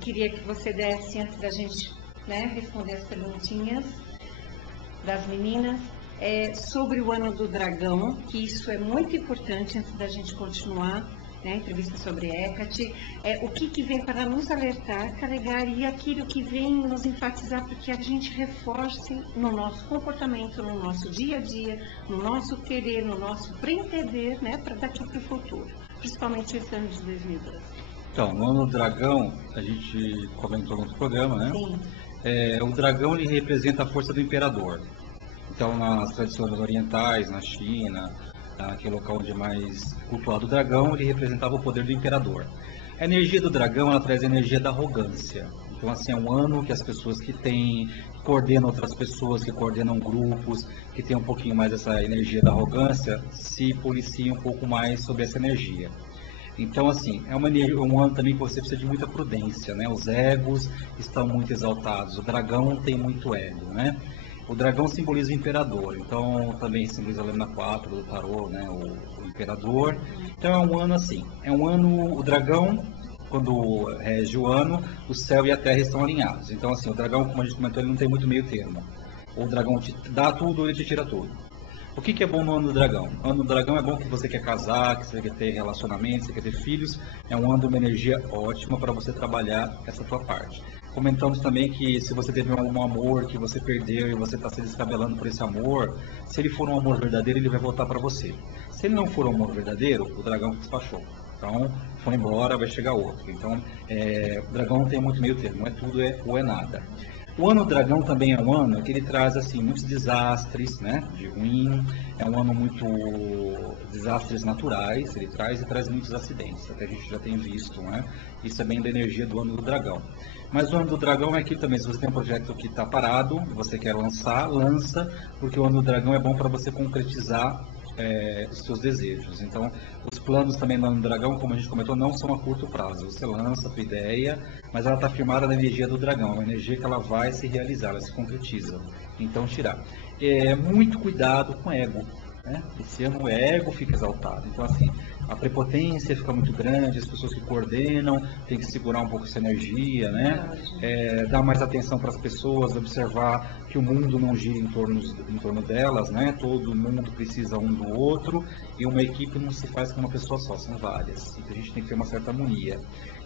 queria que você desse, antes da gente, né, responder as perguntinhas das meninas, sobre o ano do dragão, que isso é muito importante antes da gente continuar, né, a entrevista sobre Hecate. O que vem para nos alertar, carregar, e aquilo que vem nos enfatizar para que a gente reforce no nosso comportamento, no nosso dia a dia, no nosso querer, no nosso pretender, né, para daqui para o futuro, principalmente esse ano de 2012. Então, no ano do dragão, a gente comentou no outro programa, né? Sim. O dragão, ele representa a força do imperador. Então, nas tradições orientais, na China, naquele local onde é mais cultuado o dragão, ele representava o poder do imperador. A energia do dragão, ela traz a energia da arrogância. Então, assim, é um ano que as pessoas que coordenam outras pessoas, que coordenam grupos, que tem um pouquinho mais essa energia da arrogância, se policiam um pouco mais sobre essa energia. Então, assim, é um ano também que você precisa de muita prudência, né? Os egos estão muito exaltados, o dragão tem muito ego, né? O dragão simboliza o imperador, então também simboliza a lâmina 4 do tarô, né? O imperador. Então é um ano assim, o dragão, quando rege o ano, o céu e a terra estão alinhados. Então, assim, o dragão, como a gente comentou, ele não tem muito meio termo. O dragão te dá tudo ou ele te tira tudo. O que é bom no ano do dragão? O ano do dragão é bom que você quer casar, que você quer ter relacionamento, você quer ter filhos. É um ano de uma energia ótima para você trabalhar essa tua parte. Comentamos também que se você teve um amor que você perdeu e você está se descabelando por esse amor, se ele for um amor verdadeiro, ele vai voltar para você. Se ele não for um amor verdadeiro, o dragão despachou. Então, foi embora, vai chegar outro. Então, o dragão não tem muito meio termo, não é tudo ou é nada. O ano do dragão também é um ano que ele traz assim muitos desastres, né, de ruim. É um ano muito desastres naturais, ele traz muitos acidentes, até a gente já tem visto, né? Isso é bem da energia do ano do dragão. Mas o ano do dragão é aquilo também, se você tem um projeto que está parado, você quer lançar, lança, porque o ano do dragão é bom para você concretizar os seus desejos. Então, os planos também no ano do dragão, como a gente comentou, não são a curto prazo. Você lança a sua ideia, mas ela está firmada na energia do dragão, uma energia que ela vai se realizar, ela se concretiza. Então, tirar. Muito cuidado com o ego, né? Esse ano o ego fica exaltado. Então, assim, a prepotência fica muito grande, as pessoas que coordenam têm que segurar um pouco essa energia, né? Dar mais atenção para as pessoas, observar que o mundo não gira em torno delas, né? Todo mundo precisa um do outro e uma equipe não se faz com uma pessoa só, são várias. Então a gente tem que ter uma certa harmonia.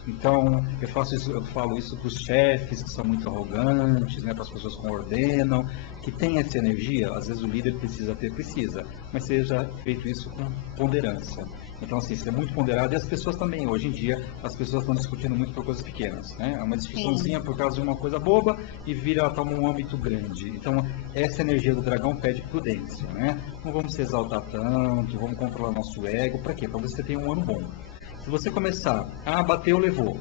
Então, eu falo isso para os chefes que são muito arrogantes, né, para as pessoas que coordenam, que tem essa energia, às vezes o líder precisa, mas seja feito isso com ponderância. Então, assim, ser muito ponderado, e as pessoas também, hoje em dia, as pessoas estão discutindo muito por coisas pequenas, né? É uma discussãozinha por causa de uma coisa boba e toma um âmbito grande. Então, essa energia do dragão pede prudência, né? Não vamos se exaltar tanto, vamos controlar nosso ego, para quê? Para você ter um ano bom. Se você começar, bateu, levou.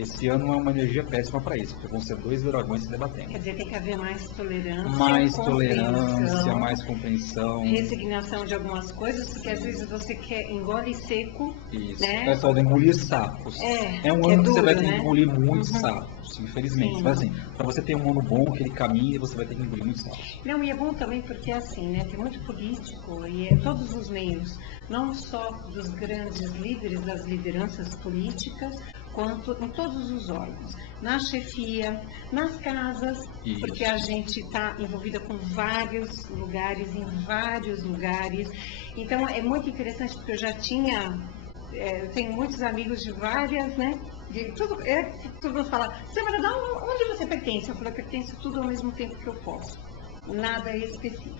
esse ano é uma energia péssima para isso, porque vão ser 2 dragões se debatendo. Quer dizer, tem que haver mais tolerância, Mais compreensão, tolerância, mais compreensão. resignação de algumas coisas, porque às vezes você quer engole seco, Isso. né? O pessoal de engolir sapos. É um que é ano que você duro, vai ter né? que engolir muitos sapos, infelizmente. Sim. Mas assim, para você ter um ano bom, que ele caminhe, você vai ter que engolir muitos sapos. Não, e é bom também porque assim, né? Tem muito político e todos os meios, não só dos grandes líderes, das lideranças políticas, quanto em todos os órgãos, na chefia, nas casas, Isso. porque a gente está envolvida com vários lugares, em vários lugares. Então é muito interessante porque eu já eu tenho muitos amigos de várias, né? De tudo, todo mundo fala, Samara, onde você pertence? Eu falo, eu pertenço tudo ao mesmo tempo que eu posso, nada específico.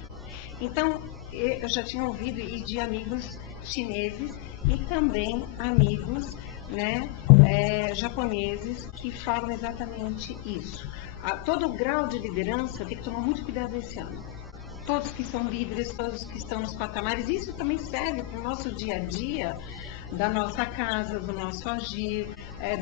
Então, eu já tinha ouvido e de amigos chineses e também amigos, né, japoneses que falam exatamente isso. Todo o grau de liderança tem que tomar muito cuidado esse ano. Todos que são líderes, todos que estão nos patamares, isso também serve para o nosso dia a dia, da nossa casa, do nosso agir,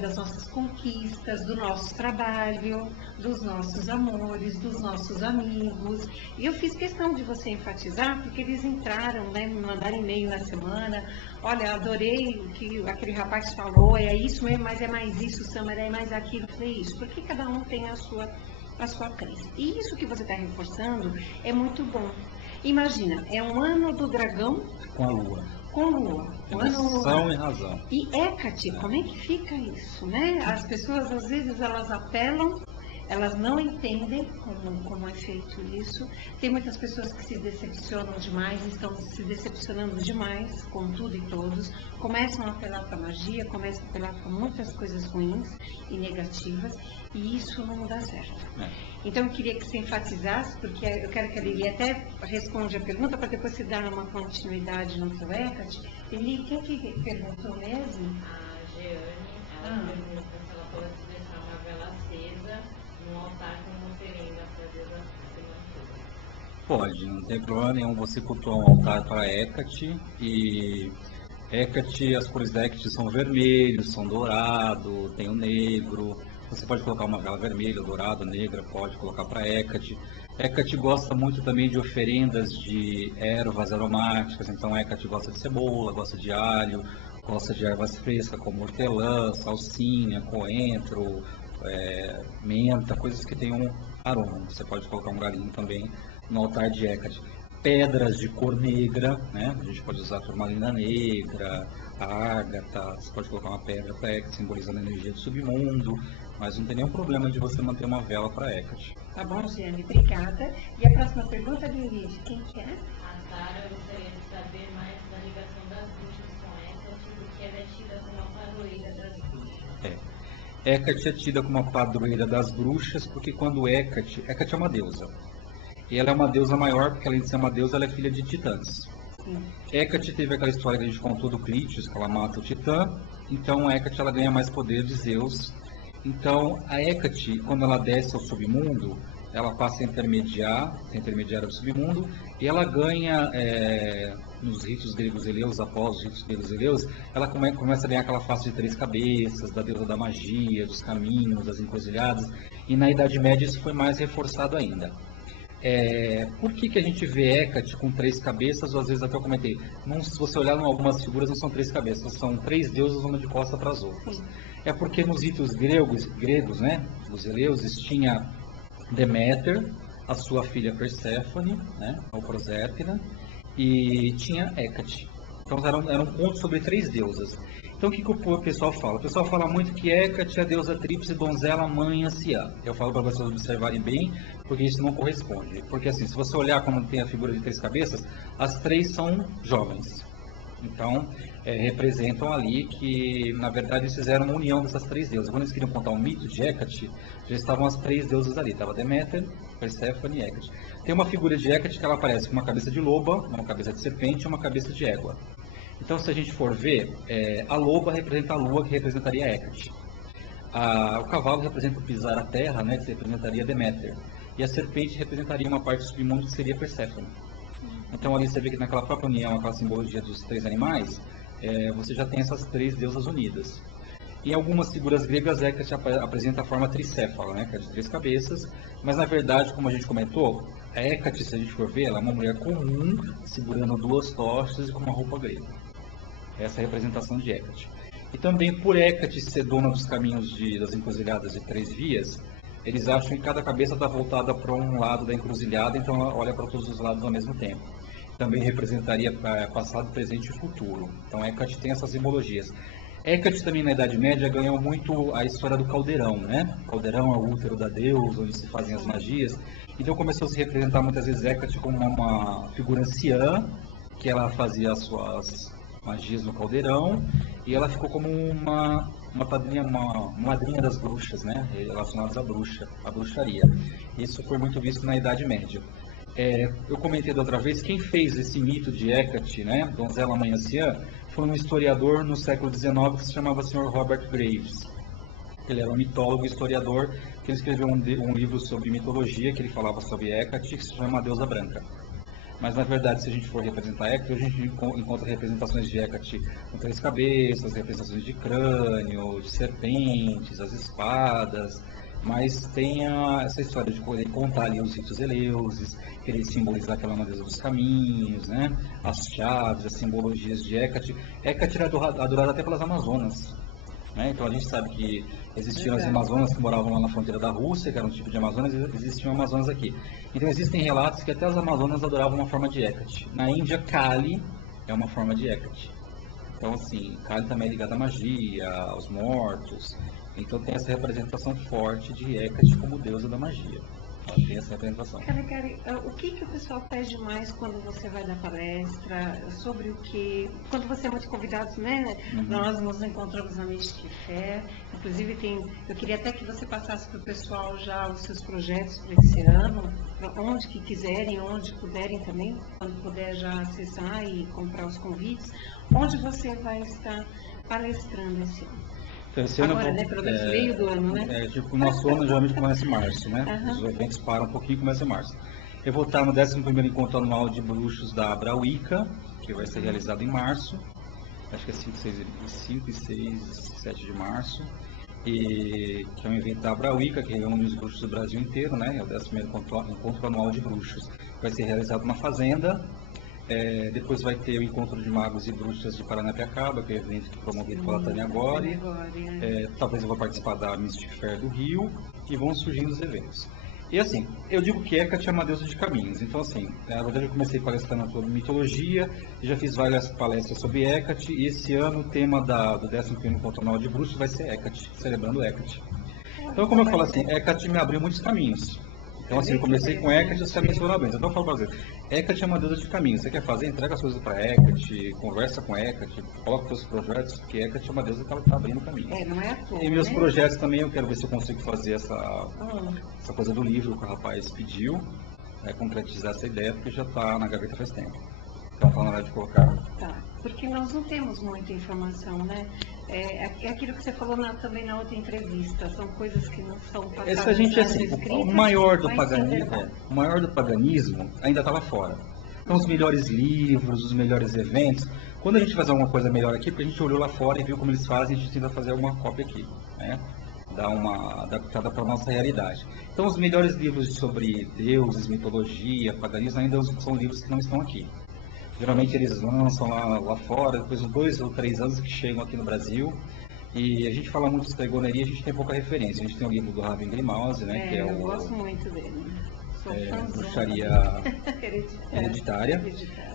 das nossas conquistas, do nosso trabalho, dos nossos amores, dos nossos amigos. E eu fiz questão de você enfatizar, porque eles entraram, né, me mandaram e-mail na semana, olha, adorei o que aquele rapaz falou, é isso mesmo, mas é mais isso, Samara, é mais aquilo. Eu falei, isso, porque cada um tem a sua crença. E isso que você está reforçando é muito bom. Imagina, é um ano do dragão Com a lua. com lua. Um ano Emoção e razão. E Hecate, como é que fica isso, né? As pessoas, às vezes, elas apelam, elas não entendem como é feito isso. Tem muitas pessoas que se decepcionam demais, estão se decepcionando demais com tudo e todos, começam a apelar para magia, começam a apelar para muitas coisas ruins e negativas, e isso não dá certo. Então, eu queria que você enfatizasse, porque eu quero que a Lili até responda a pergunta, para depois você dar uma continuidade no seu Hecate. Lili, quem que perguntou mesmo? A Jeane, ela pergunta se ela pode deixar uma vela acesa no altar como oferenda para Deus acima. Pode, não tem problema nenhum você cultuar um altar para Hecate. E Hecate, as cores da Hecate são vermelho, são dourado, tem o negro. Você pode colocar uma vela vermelha, dourada, negra, pode colocar para Hecate. Hecate gosta muito também de oferendas de ervas aromáticas, então Hecate gosta de cebola, gosta de alho, gosta de ervas frescas como hortelã, salsinha, coentro, menta, coisas que tenham aroma. Você pode colocar um galinho também no altar de Hecate. Pedras de cor negra, né? A gente pode usar turmalina negra, ágata, você pode colocar uma pedra para Hecate, simbolizando a energia do submundo, mas não tem nenhum problema de você manter uma vela para Hecate. Tá bom, Giane, obrigada. E a próxima pergunta, Lili, de quem que é? A Sara gostaria de saber mais da ligação das bruxas com Hecate, porque ela é tida como a padroeira das bruxas. Hecate é tida como a padroeira das bruxas, porque quando Hecate é uma deusa. E ela é uma deusa maior, porque além de ser uma deusa, ela é filha de titãs. Sim. Hecate teve aquela história que a gente contou do Crítios, que ela mata o titã, então Hecate ela ganha mais poder de Zeus. Então a Hecate, quando ela desce ao submundo, ela passa a intermediária do submundo, e ela ganha, nos ritos gregos eleus, após os ritos gregos eleus, ela começa a ganhar aquela face de 3 cabeças, da deusa da magia, dos caminhos, das encruzilhadas, e na Idade Média isso foi mais reforçado ainda. Por que a gente vê Hecate com 3 cabeças, ou às vezes até eu comentei, se você olhar em algumas figuras não são 3 cabeças, são 3 deusas, uma de costa para as outras. É porque nos ritos gregos, né, os eleuses, tinha Deméter, a sua filha Perséfone, né, ou Proserpina, e tinha Hecate. Então era um conto sobre 3 deusas. Então o que o pessoal fala? O pessoal fala muito que Hecate é a deusa tríplice, donzela, mãe, anciã. Eu falo para vocês observarem bem, porque isso não corresponde. Porque assim, se você olhar quando tem a figura de 3 cabeças, as 3 são jovens. Então, representam ali que, na verdade, eles fizeram uma união dessas 3 deusas. Quando eles queriam contar o mito de Hecate, já estavam as 3 deusas ali. Estava Deméter, Perséfone e Hecate. Tem uma figura de Hecate que ela aparece com uma cabeça de loba, uma cabeça de serpente e uma cabeça de égua. Então, se a gente for ver, a loba representa a lua, que representaria Hecate. O cavalo representa o pisar a terra, né, que representaria Deméter. E a serpente representaria uma parte do submundo, que seria Perséfone. Então, ali você vê que naquela própria união, aquela simbologia dos 3 animais, você já tem essas 3 deusas unidas. Em algumas figuras gregas, Hecate apresenta a forma tricéfala, né, que é de 3 cabeças, mas na verdade, como a gente comentou, a Hecate, se a gente for ver, ela é uma mulher comum, segurando 2 tochas e com uma roupa grega. Essa é a representação de Hecate. E também por Hecate ser dona dos caminhos das encruzilhadas de 3 vias, eles acham que cada cabeça está voltada para um lado da encruzilhada, então ela olha para todos os lados ao mesmo tempo. Também representaria passado, presente e futuro. Então Hecate tem essas simbologias. Hecate também na Idade Média ganhou muito a história do caldeirão, né? O caldeirão é o útero da deusa, onde se fazem as magias. Então começou a se representar muitas vezes Hecate como uma figura anciã, que ela fazia as suas magias no caldeirão, e ela ficou como uma madrinha das bruxas, né? Relacionadas à bruxaria. Isso foi muito visto na Idade Média. Eu comentei da outra vez, quem fez esse mito de Hecate, né, donzela mãe anciã, foi um historiador no século XIX que se chamava Sr. Robert Graves. Ele era um mitólogo e historiador, que ele escreveu um livro sobre mitologia, que ele falava sobre Hecate, que se chama A Deusa Branca. Mas, na verdade, se a gente for representar Hecate, a gente encontra representações de Hecate com 3 cabeças, representações de crânio, de serpentes, as espadas, mas tem essa história de poder contar ali os ritos eleuses, querer simbolizar aquela deusa dos caminhos, né? As chaves, as simbologias de Hecate. Hecate era adorada até pelas Amazonas, né? Então a gente sabe que existiam as Amazonas que moravam lá na fronteira da Rússia, que era um tipo de Amazonas, e existiam Amazonas aqui. Então existem relatos que até as Amazonas adoravam uma forma de Hecate. Na Índia, Kali é uma forma de Hecate. Então, assim, Kali também é ligada à magia, aos mortos. Então tem essa representação forte de Hecate como deusa da magia. Ela tem essa representação. Calegari, o que o pessoal pede mais quando você vai dar palestra? Sobre o que... Quando você é muito convidado, né? Nós nos encontramos na Mística e Fé. Inclusive, eu queria até que você passasse para o pessoal já os seus projetos para esse ano, para onde que quiserem, onde puderem também, quando puder já acessar e comprar os convites. Onde você vai estar palestrando esse ano? Esse ano, agora, né? Pelo menos meio do ano, né? Tipo, o nosso ano geralmente começa em março, né? Os eventos param um pouquinho e começam em março. Eu vou estar no 11º Encontro Anual de Bruxos da Abrauíca, que vai ser realizado em março. Acho que é 5 e 6, 7 de março. E que é um evento da Abrauíca, que reúne os bruxos do Brasil inteiro, né? É o 11º Encontro Anual de Bruxos. Vai ser realizado numa fazenda. Depois vai ter o Encontro de Magos e Bruxas de Paranapiacaba, que é o evento que é promovido pela Tânia Gori. Talvez eu vou participar da Mystic Fair do Rio, e vão surgindo os eventos. E assim, eu digo que Hecate é uma deusa de caminhos. Então assim, na verdade eu comecei palestrando sobre mitologia, já fiz várias palestras sobre Hecate, e esse ano o tema do 11º Encontro Anual de Bruxos vai ser Hecate, celebrando Hecate. Então, como eu falo assim, Hecate me abriu muitos caminhos. Então, assim, eu comecei com Hecate e os caminhos foram abrindo. Então, eu falo para você, Hecate é uma deusa de caminho. Você quer fazer, entrega as coisas para Hecate, conversa com Hecate, coloca os seus projetos, porque Hecate é uma deusa que ela está abrindo caminho. Não é à toa, e meus né? projetos também, eu quero ver se eu consigo fazer essa coisa do livro que o rapaz pediu, concretizar essa ideia, porque já está na gaveta faz tempo. Então, está na hora de colocar. Tá, porque nós não temos muita informação, né? É aquilo que você falou também na outra entrevista, são coisas que não são passadas. Essa gente, assim, o maior do paganismo ainda está lá fora. Então, os melhores livros, os melhores eventos. Quando a gente faz alguma coisa melhor aqui, porque a gente olhou lá fora e viu como eles fazem, a gente tenta fazer alguma cópia aqui, né? Dar uma adaptada para a nossa realidade. Então, os melhores livros sobre deuses, mitologia, paganismo, ainda são livros que não estão aqui. Geralmente eles lançam lá fora, depois de 2 ou 3 anos que chegam aqui no Brasil. E a gente fala muito de estregoneria, a gente tem pouca referência. A gente tem o livro do Raven Grimause, né? Que é eu gosto muito dele. Bruxaria hereditária.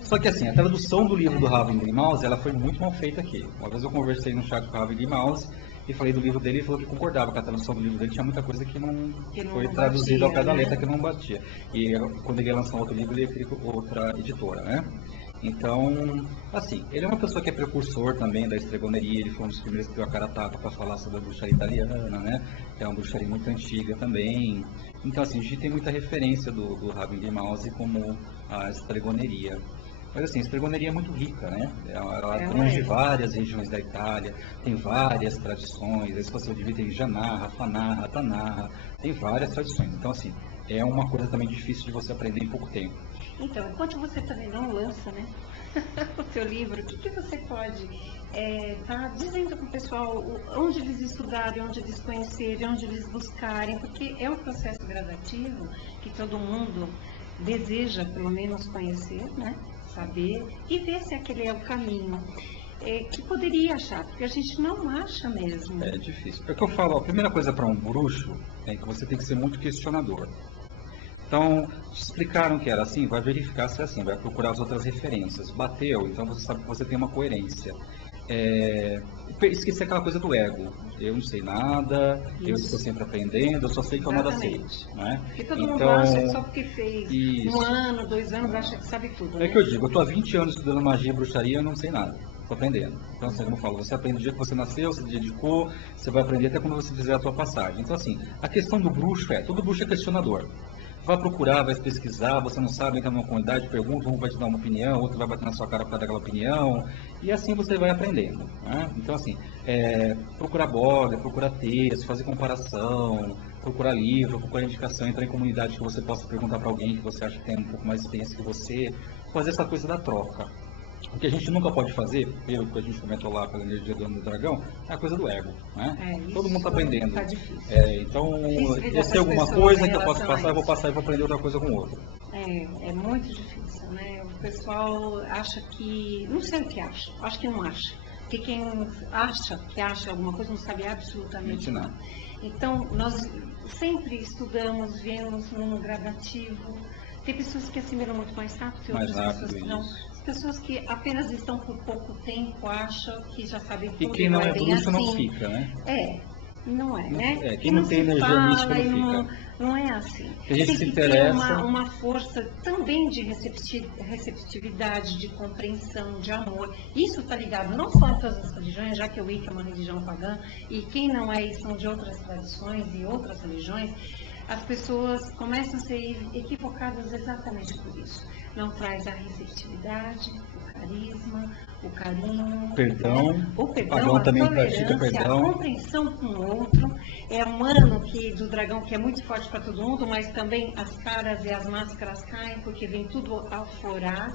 Só que assim, a tradução do livro do Raven Grimause, ela foi muito mal feita aqui. Uma vez eu conversei no chat com o Raven Grimause e falei do livro dele, e falou que concordava com a tradução do livro dele, tinha muita coisa que não foi traduzida ao pé da letra, que não batia. E quando ele ia lançar outro livro, ele ia querer outra editora, né? Então, assim, ele é uma pessoa que é precursor também da estregoneria, ele foi um dos primeiros que deu a cara a tapa para falar sobre a bruxaria italiana, né? Que é uma bruxaria muito antiga também. Então, assim, a gente tem muita referência do Raven Grimause como a estregoneria. Mas assim, a estregoneria é muito rica, né? Ela abrange várias regiões da Itália, tem várias tradições, aí se você divide em Janarra, Fanarra, Tanarra, tem várias tradições. Então, assim, é uma coisa também difícil de você aprender em pouco tempo. Então, enquanto você também não lança, né? o teu livro, o que você pode estar dizendo para o pessoal onde eles estudarem, onde eles conhecerem, onde eles buscarem, porque é um processo gradativo que todo mundo deseja pelo menos conhecer, né? Saber e ver se aquele é o caminho. Que poderia achar, porque a gente não acha mesmo. É difícil. É o que eu falo, a primeira coisa para um bruxo é que você tem que ser muito questionador. Então, te explicaram que era assim, vai verificar se é assim, vai procurar as outras referências. Bateu, então você sabe que você tem uma coerência. Esquecer aquela coisa do ego. Eu não sei nada, Isso. eu estou sempre aprendendo, eu só sei que eu nada sei. Né? Porque todo mundo acha que só porque fez isso. 1 ano, 2 anos, acha que sabe tudo. É que eu digo, eu estou há 20 anos estudando magia e bruxaria e eu não sei nada. Estou aprendendo. Então, assim, como eu falo, você aprende o dia que você nasceu, você dedicou, você vai aprender até quando você fizer a sua passagem. Então, assim, a questão do bruxo todo bruxo é questionador. Vai procurar, vai pesquisar, você não sabe, entra numa comunidade, pergunta, um vai te dar uma opinião, outro vai bater na sua cara por causa daquela opinião, e assim você vai aprendendo. Né? Então, assim, procurar blog, procurar texto, fazer comparação, procurar livro, procurar indicação, entrar em comunidade que você possa perguntar para alguém que você acha que tem um pouco mais de experiência que você, fazer essa coisa da troca. O que a gente nunca pode fazer, pelo que a gente comentou lá pela energia do dragão, é a coisa do ego. Né? Todo mundo está aprendendo. Tá difícil. Então, se tem alguma coisa que eu posso passar, eu vou passar e vou aprender outra coisa com o outro. É muito difícil, né? O pessoal acha que... Não sei o que acha, acho que não acha. Porque quem acha que acha alguma coisa não sabe absolutamente nada. Então, nós sempre estudamos, vemos no gradativo. Tem pessoas que assimilam muito mais rápido, tem outras pessoas que não. As pessoas que apenas estão por pouco tempo acham que já sabem tudo. E quem não é bruxo assim. Não fica, né? Não é, né? Quem não tem energia mística não fica. Não é assim. Tem gente que se interessa. Ter uma força também de receptividade, de compreensão, de amor. Isso está ligado não só a todas as religiões, já que o Wicca é uma religião pagã, e quem não é e são de outras tradições e outras religiões, as pessoas começam a ser equivocadas exatamente por isso. Não traz a receptividade, o carisma, o carinho, perdão, o perdão, a também tolerância, perdão. a compreensão com o outro. É um ano do dragão que é muito forte para todo mundo, mas também as caras e as máscaras caem, porque vem tudo a florar.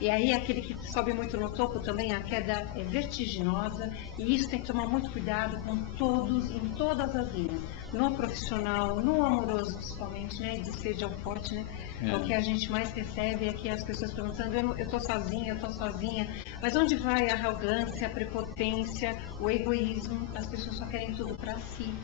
E aí aquele que sobe muito no topo também, a queda é vertiginosa, e isso tem que tomar muito cuidado com todos, em todas as linhas. No profissional, no amoroso principalmente, né? De seja o forte, né? É o que a gente mais recebe, é que as pessoas perguntando, eu estou sozinha, mas onde vai a arrogância, a prepotência, o egoísmo? As pessoas só querem tudo para si.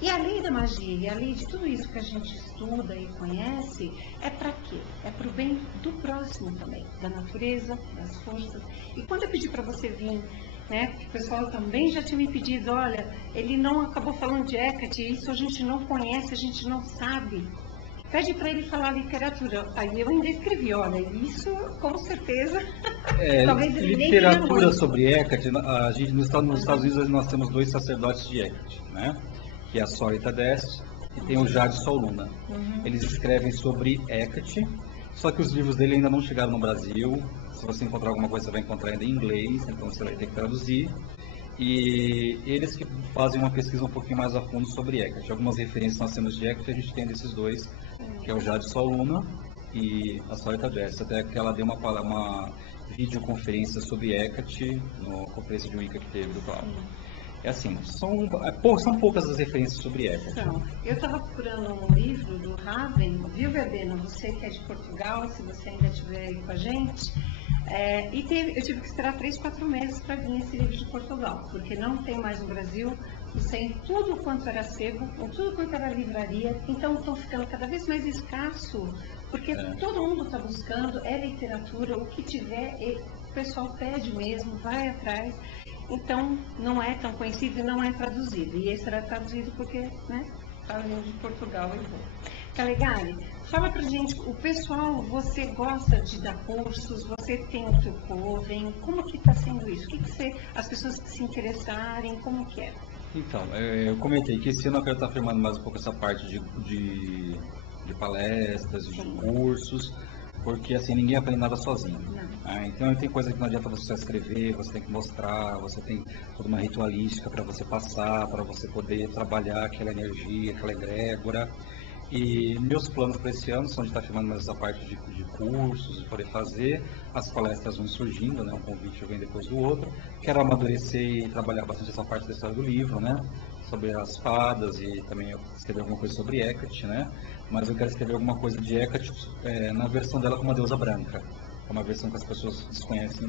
E a lei da magia, e a lei de tudo isso que a gente estuda e conhece, é para quê? É para o bem do próximo também, da natureza, das forças. E quando eu pedi para você vir, né, porque o pessoal também já tinha me pedido, olha, ele não acabou falando de Hecate, isso a gente não conhece, a gente não sabe. Pede para ele falar literatura. Aí eu ainda escrevi, olha, isso com certeza. Talvez ele literatura sobre Hecate, nos Estados Unidos nós temos 2 sacerdotes de Hecate, né? Que é a Sorita Dest e tem o Jade Soluna. Eles escrevem sobre Hecate, só que os livros dele ainda não chegaram no Brasil. Se você encontrar alguma coisa, você vai encontrar ainda em inglês, então você vai ter que traduzir. E eles que fazem uma pesquisa um pouquinho mais a fundo sobre Hecate. Algumas referências nós temos de Hecate, a gente tem desses 2, que é o Jade Soluna e a Sorita Dest. Até que ela deu uma videoconferência sobre Hecate, na conferência de Wicca que teve do Cláudio. É assim, são poucas as referências sobre Hecate. Eu estava procurando um livro do Raven, viu, Verbena? Você que é de Portugal, se você ainda estiver aí com a gente. Eu tive que esperar 3, 4 meses para vir esse livro de Portugal, porque não tem mais no Brasil, sem tudo quanto era sebo, tudo quanto era livraria, então estão ficando cada vez mais escasso, porque todo mundo está buscando, literatura, o que tiver, o pessoal pede mesmo, vai atrás. Então, não é tão conhecido e não é traduzido. E esse era traduzido porque, né, estava vindo de Portugal e vou. Calegari, fala pra gente, o pessoal, você gosta de dar cursos, você tem o teu coven, como que está sendo isso? O que as pessoas que se interessarem, como que é? Então, eu comentei que esse ano eu quero estar firmando mais um pouco essa parte de palestras, de cursos, porque assim, ninguém aprende nada sozinho. Então tem coisa que não adianta você escrever, você tem que mostrar, você tem toda uma ritualística para você passar, para você poder trabalhar aquela energia, aquela egrégora. E meus planos para esse ano são de estar filmando mais essa parte de cursos, de poder fazer. As palestras vão surgindo, né? Um convite vem depois do outro. Quero amadurecer e trabalhar bastante essa parte da história do livro, né? Sobre as fadas e também escrever alguma coisa sobre Hecate, né? Mas eu quero escrever alguma coisa de Hecate na versão dela como uma deusa branca. É uma versão que as pessoas desconhecem,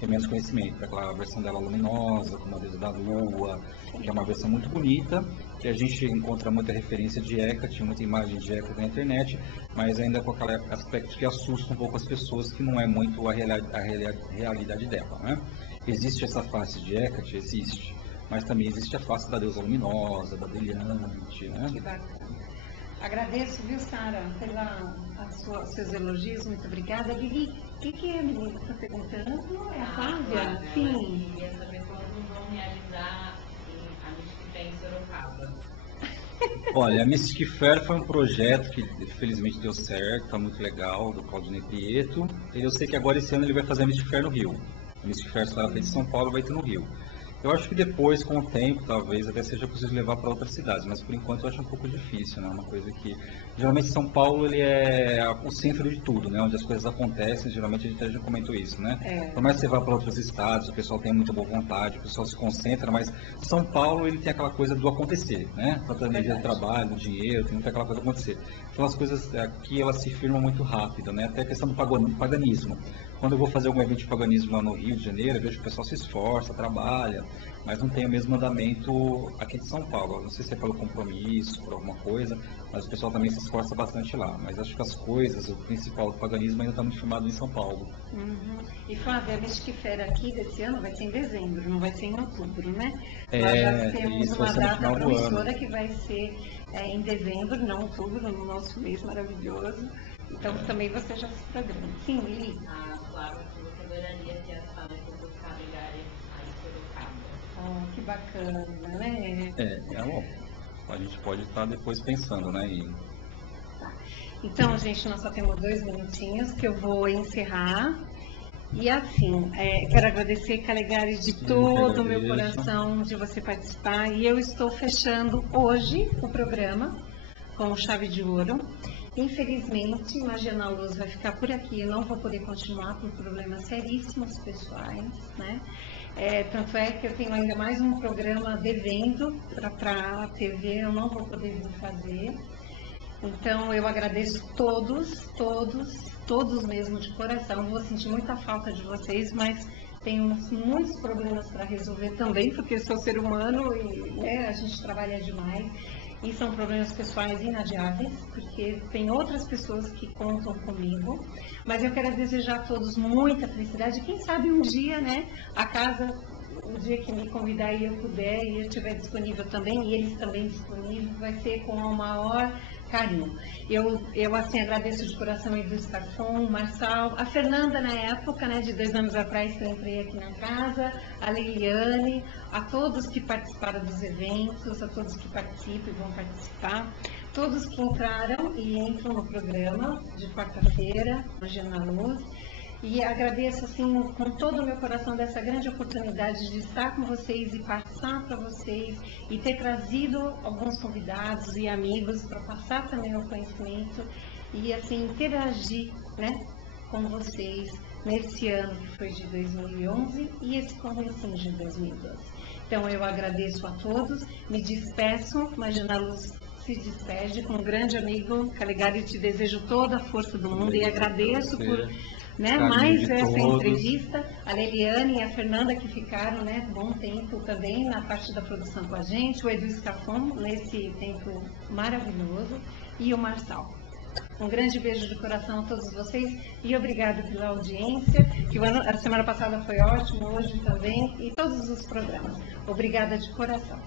tem menos conhecimento. Aquela versão dela luminosa, como a deusa da lua, que é uma versão muito bonita, que a gente encontra muita referência de Hecate, muita imagem de Hecate na internet, mas ainda com aquele aspecto que assusta um pouco as pessoas, que não é muito a realidade dela, né? Existe essa face de Hecate? Existe. Mas também existe a face da deusa luminosa, da brilhante, né? Que bacana. Agradeço, viu, Sara, seus elogios, muito obrigada. Lili, o que é a menina está perguntando? É a Flávia? Sim. Eu queria saber quando vão realizar a Mystic Fair em Sorocaba. Olha, a Mystic Fair foi um projeto que felizmente deu certo, está muito legal, do Claudinei Prieto. E eu sei que agora esse ano ele vai fazer a Mystic Fair no Rio. A Mystic Fair só de São Paulo, vai ter no Rio. Eu acho que depois, com o tempo, talvez até seja possível levar para outras cidades, mas por enquanto eu acho um pouco difícil, né? Uma coisa que, geralmente São Paulo ele é o centro de tudo, né? Onde as coisas acontecem, geralmente a gente já comentou isso, né? Por mais que você vá para outros estados, o pessoal tem muita boa vontade, o pessoal se concentra, mas São Paulo ele tem aquela coisa do acontecer, né? Tanto a energia do trabalho, do dinheiro, tem muita aquela coisa do acontecer. Então as coisas aqui elas se firmam muito rápido, né? Até a questão do paganismo. Quando eu vou fazer algum evento de paganismo lá no Rio de Janeiro, eu vejo que o pessoal se esforça, trabalha, mas não tem o mesmo andamento aqui de São Paulo. Não sei se é pelo compromisso, por alguma coisa, mas o pessoal também se esforça bastante lá. Mas acho que as coisas, o principal do paganismo ainda está muito firmado em São Paulo. Uhum. E Flávia, a Mystic Fair aqui desse ano vai ser em dezembro, não vai ser em outubro, né? Nós já temos uma data promissora que vai ser em dezembro, não outubro, no nosso mês maravilhoso. Então também você já se programa. Sim, Lili. Claro, eu adoraria ter as fadas do Caligari aí em Sorocaba. Que bacana, né? Bom. A gente pode estar depois pensando, né? Tá. Então, gente, nós só temos 2 minutinhos que eu vou encerrar. E assim, quero agradecer, Caligari, de todo o meu coração de você participar. E eu estou fechando hoje o programa com chave de ouro. Infelizmente, Magia na Luz vai ficar por aqui. Eu não vou poder continuar por problemas seríssimos pessoais, né? Tanto é que eu tenho ainda mais um programa devendo para a TV, eu não vou poder vir fazer. Então, eu agradeço todos mesmo de coração. Vou sentir muita falta de vocês, mas tenho muitos problemas para resolver também, porque eu sou ser humano e a gente trabalha demais. E são problemas pessoais inadiáveis, porque tem outras pessoas que contam comigo. Mas eu quero desejar a todos muita felicidade. Quem sabe um dia, né, a casa, o dia que me convidar e eu puder e eu estiver disponível também, e eles também disponíveis, vai ser com o maior carinho. Eu assim, agradeço de coração a Edu Scarfon, o Marçal, a Fernanda na época, né, de 2 anos atrás que eu entrei aqui na casa, a Liliane, a todos que participaram dos eventos, a todos que participam e vão participar, todos que entraram e entram no programa de quarta-feira, Magia na Luz. E agradeço, assim, com todo o meu coração dessa grande oportunidade de estar com vocês e passar para vocês e ter trazido alguns convidados e amigos para passar também o conhecimento e, assim, interagir, né, com vocês nesse ano que foi de 2011 e esse comecinho de 2012. Então, eu agradeço a todos, me despeço, Magia na Luz se despede com um grande amigo, Caligari, te desejo toda a força do mundo e agradeço por... mais essa entrevista, a Leliane e a Fernanda que ficaram, bom tempo também na parte da produção com a gente, o Edu Scafon nesse tempo maravilhoso e o Marçal. Um grande beijo de coração a todos vocês e obrigado pela audiência, que a semana passada foi ótimo, hoje também, e todos os programas. Obrigada de coração.